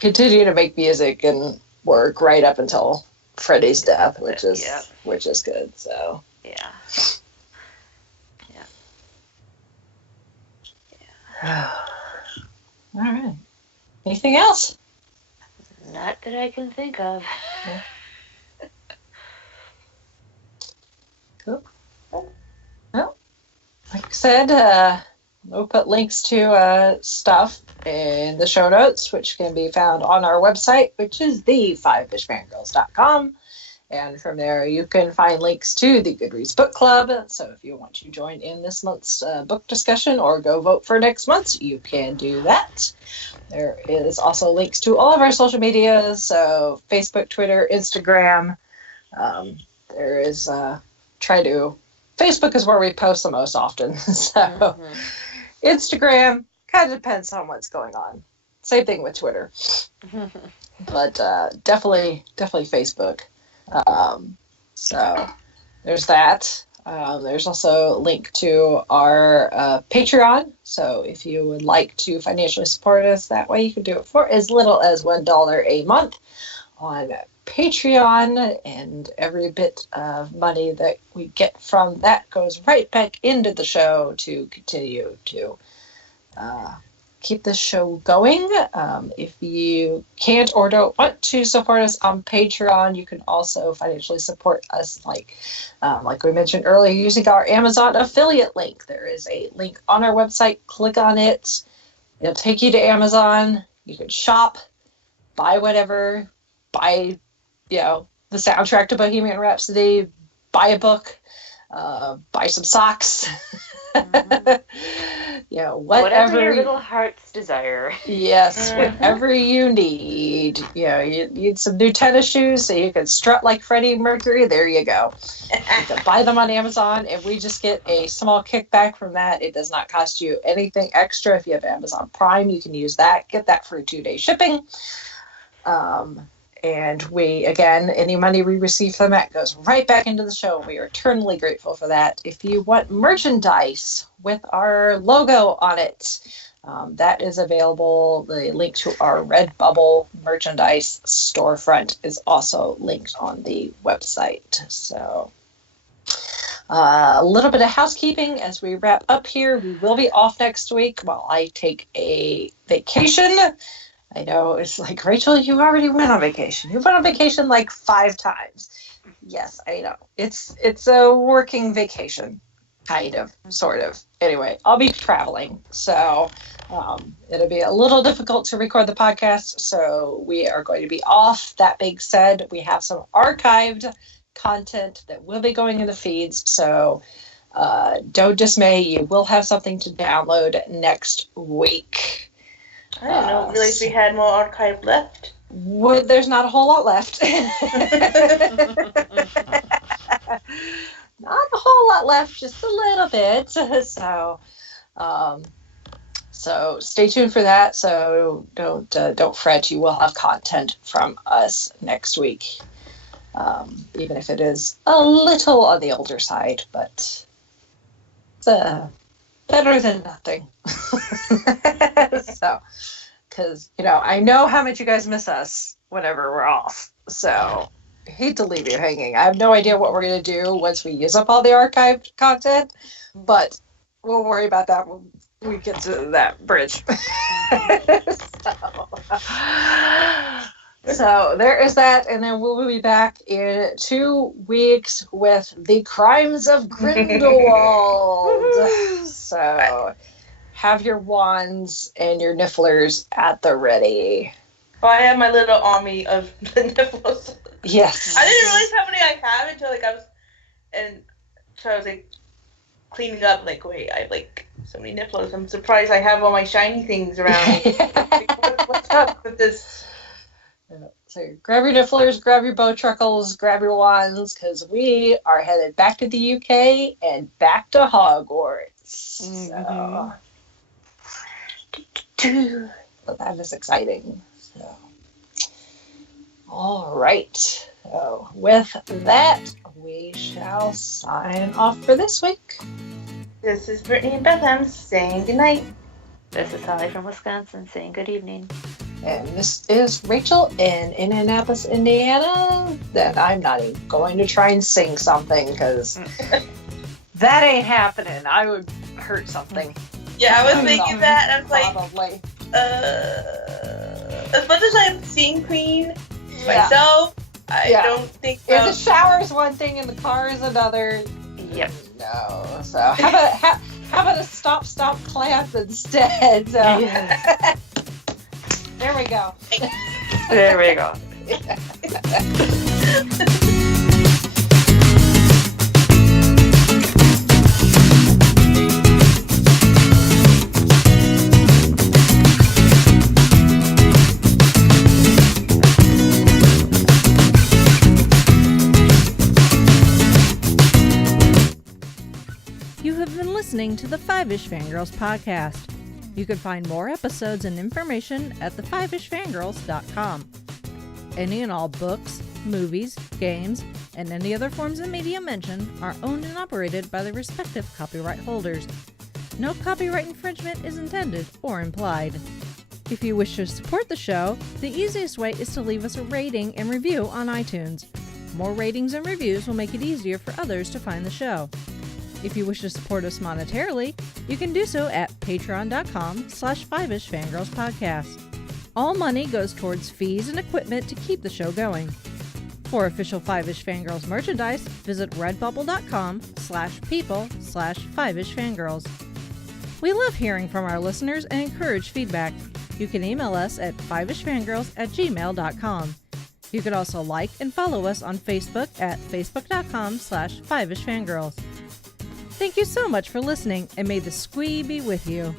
continue to make music and work right up until Freddie's death, which is good. So yeah. All right. Anything else? Not that I can think of. Yeah. Cool. Well, like I said, we'll put links to stuff in the show notes, which can be found on our website, which is the5fishfangirls.com. And from there, you can find links to the Goodreads Book Club. So if you want to join in this month's book discussion or go vote for next month's, you can do that. There is also links to all of our social medias, so Facebook, Twitter, Instagram. There is Facebook is where we post the most often. So Instagram kind of depends on what's going on. Same thing with Twitter. But definitely Facebook. So there's that. There's also a link to our Patreon. So if you would like to financially support us that way, you can do it for as little as $1 a month on Patreon. And every bit of money that we get from that goes right back into the show to continue to keep this show going. If you can't or don't want to support us on Patreon, you can also financially support us like we mentioned earlier, using our Amazon affiliate link. There is a link on our website. Click on it. It'll take you to Amazon. You can shop, buy whatever, buy, the soundtrack to Bohemian Rhapsody, buy a book, buy some socks. Whatever your little heart's desire. Yes, whatever you need. You need some new tennis shoes so you can strut like Freddie Mercury. There you go. You can buy them on Amazon, and we just get a small kickback from that. It does not cost you anything extra. If you have Amazon Prime, you can use that. Get that for 2-day shipping. And we, again, any money we receive from that goes right back into the show. We are eternally grateful for that. If you want merchandise with our logo on it, that is available. The link to our Redbubble merchandise storefront is also linked on the website. So a little bit of housekeeping as we wrap up here. We will be off next week while I take a vacation. I know, it's like, Rachel, you already went on vacation. You went on vacation like 5 times. Yes, I know. It's a working vacation, kind of, sort of. Anyway, I'll be traveling, so it'll be a little difficult to record the podcast, so we are going to be off. That being said, we have some archived content that will be going in the feeds, so don't dismay. You will have something to download next week. I didn't know, realize we had more archive left. Well, there's not a whole lot left. Not a whole lot left, just a little bit. So stay tuned for that. So don't fret. You will have content from us next week, even if it is a little on the older side, but it's better than nothing. So, because I know how much you guys miss us whenever we're off. So, I hate to leave you hanging. I have no idea what we're going to do once we use up all the archived content, but we'll worry about that when we get to that bridge. So there is that, and then we'll be back in 2 weeks with The Crimes of Grindelwald. So have your wands and your nifflers at the ready. Well, I have my little army of nifflers. Yes. I didn't realize how many I have until I was cleaning up. Like, wait, I have so many nifflers. I'm surprised I have all my shiny things around. What's up with this? So grab your nifflers, grab your bow truckles, grab your wands, because we are headed back to the UK and back to Hogwarts. Mm-hmm. So that is exciting. So, all right. So with that, we shall sign off for this week. This is Brittany and Bethlehem saying goodnight. This is Holly from Wisconsin saying good evening. And this is Rachel in Indianapolis, Indiana. That I'm not even going to try and sing something because that ain't happening. I would hurt something. Yeah, I was thinking that. I was probably. As much as I've seen Queen myself, I don't think so. If the shower is one thing and the car is another. Yep. No. So how How about a stop, clamp instead? Yeah. There we go. There we go. You have been listening to the Five-ish Fangirls podcast. You can find more episodes and information at thefivishfangirls.com. Any and all books, movies, games, and any other forms of media mentioned are owned and operated by the respective copyright holders. No copyright infringement is intended or implied. If you wish to support the show, the easiest way is to leave us a rating and review on iTunes. More ratings and reviews will make it easier for others to find the show. If you wish to support us monetarily, you can do so at patreon.com/5ishfangirlspodcast. All money goes towards fees and equipment to keep the show going. For official Five-ish Fangirls merchandise, visit redbubble.com/people/5ishfangirls. We love hearing from our listeners and encourage feedback. You can email us at fiveishfangirls@gmail.com. You can also like and follow us on Facebook at facebook.com/5ishfangirls. Thank you so much for listening, and may the squee be with you.